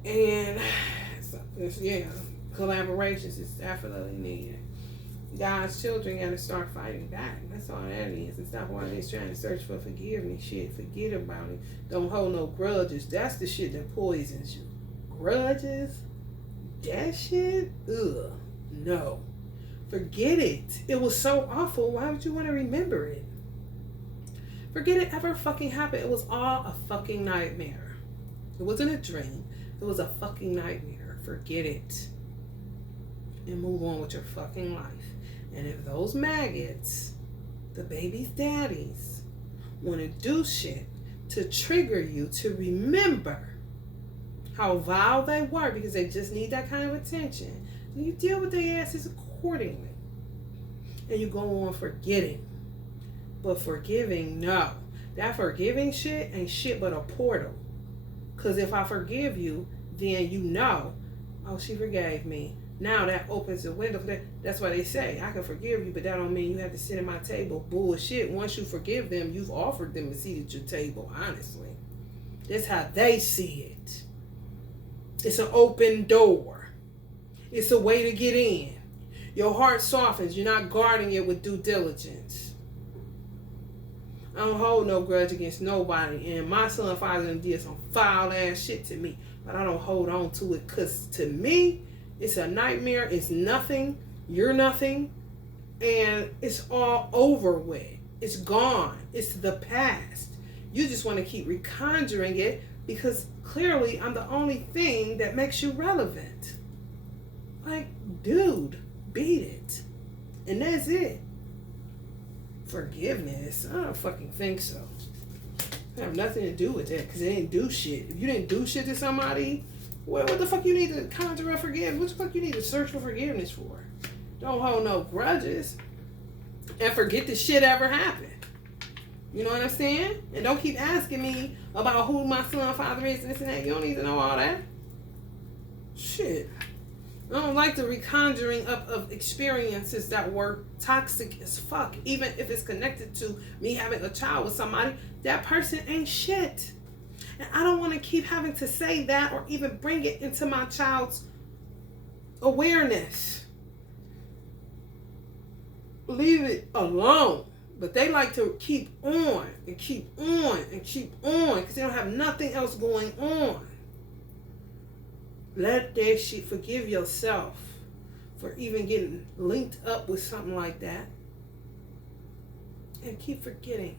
And, yeah, collaborations is definitely needed. God's children got to start fighting back. That's all that is. And stop while they're trying to search for forgiveness. Shit, forget about it. Don't hold no grudges. That's the shit that poisons you. Grudges? That shit? Ugh. No. Forget it. It was so awful. Why would you want to remember it? Forget it ever fucking happened. It was all a fucking nightmare. It wasn't a dream. It was a fucking nightmare. Forget it. And move on with your fucking life. And if those maggots, the baby's daddies, want to do shit to trigger you to remember how vile they were because they just need that kind of attention, then you deal with their asses accordingly. And you go on forgetting. But forgiving, no. That forgiving shit ain't shit but a portal. Because if I forgive you, then you know, oh, she forgave me. Now that opens the window for that. That's why they say, I can forgive you, but that don't mean you have to sit at my table. Bullshit. Once you forgive them, you've offered them a seat at your table, honestly. That's how they see it. It's an open door. It's a way to get in. Your heart softens. You're not guarding it with due diligence. I don't hold no grudge against nobody. And my son, father, did some foul ass shit to me. But I don't hold on to it. Because to me, it's a nightmare. It's nothing. You're nothing. And it's all over with. It's gone. It's the past. You just want to keep reconjuring it because clearly I'm the only thing that makes you relevant. Like, dude, beat it. And that's it. Forgiveness? I don't fucking think so. I have nothing to do with that because they didn't do shit. If you didn't do shit to somebody, what the fuck you need to conjure up forgiveness? What the fuck you need to search for forgiveness for? Don't hold no grudges. And forget the shit ever happened. You know what I'm saying? And don't keep asking me about who my son father is and this and that. You don't need to know all that. Shit. I don't like the reconjuring up of experiences that were toxic as fuck. Even if it's connected to me having a child with somebody, that person ain't shit. And I don't want to keep having to say that or even bring it into my child's awareness. Leave it alone. But they like to keep on and keep on and keep on because they don't have nothing else going on. Let that shit, forgive yourself for even getting linked up with something like that. And keep forgetting.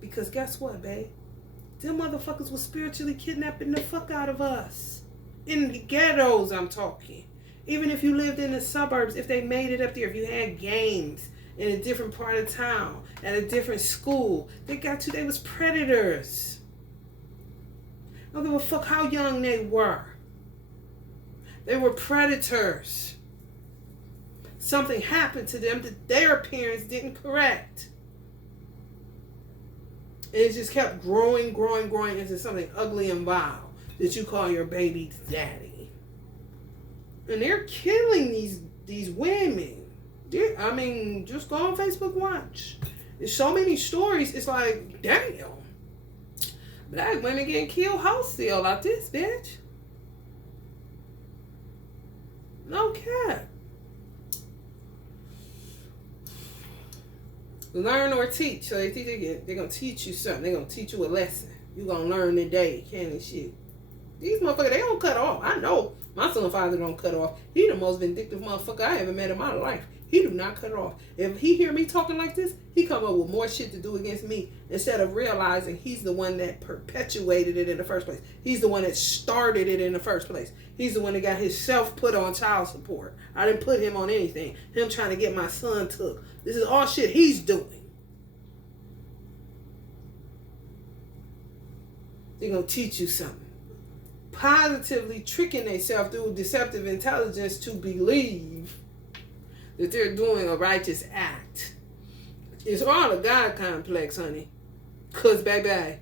Because guess what, babe? Them motherfuckers was spiritually kidnapping the fuck out of us. In the ghettos, I'm talking. Even if you lived in the suburbs, if they made it up there, if you had games in a different part of town, at a different school, they got you, they was predators. I don't give a fuck how young they were. They were predators. Something happened to them that their parents didn't correct. And it just kept growing into something ugly and vile that you call your baby's daddy. And they're killing these women. Just go on Facebook, watch. There's so many stories, it's like, damn. Black women getting killed wholesale out this bitch. No cap. Learn or teach. So they think they're going to teach you something. They're going to teach you a lesson. You're going to learn today. Can't shit. These motherfuckers, they don't cut off. I know my son father don't cut off. He the most vindictive motherfucker I ever met in my life. He do not cut off. If he hear me talking like this, he come up with more shit to do against me instead of realizing he's the one that perpetuated it in the first place. He's the one that started it in the first place. He's the one that got himself put on child support. I didn't put him on anything. Him trying to get my son took. This is all shit he's doing. They're going to teach you something. positively tricking themselves through deceptive intelligence to believe that they're doing a righteous act. It's all a God complex, honey. Because, baby,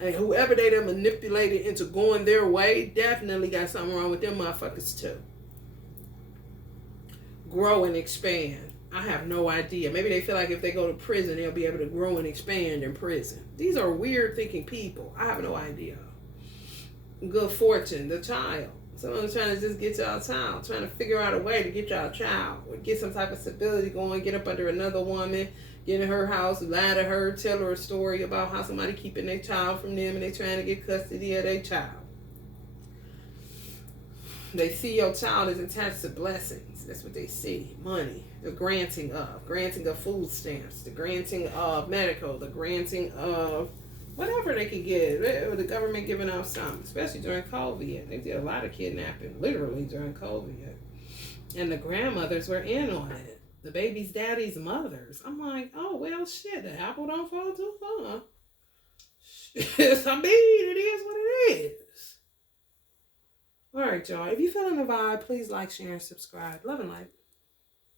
and whoever they done manipulated into going their way definitely got something wrong with them motherfuckers, too. Grow and expand. I have no idea. Maybe they feel like if they go to prison, they'll be able to grow and expand in prison. These are weird thinking people. I have no idea. Good fortune, the child. Someone's trying to just get y'all child, trying to figure out a way to get y'all child, or get some type of stability going, get up under another woman, get in her house, lie to her, tell her a story about how somebody keeping their child from them and they trying to get custody of their child. They see your child is attached to blessings. That's what they see. Money, the granting of food stamps, the granting of medical, the granting of whatever they could get. The government giving out something, especially during COVID. They did a lot of kidnapping, literally during COVID. And the grandmothers were in on it. The baby's daddy's mothers. I'm like, oh, well, shit, the apple don't fall too far. I mean, it is what it is. All right, y'all. If you feeling the vibe, please like, share, and subscribe. Love and light.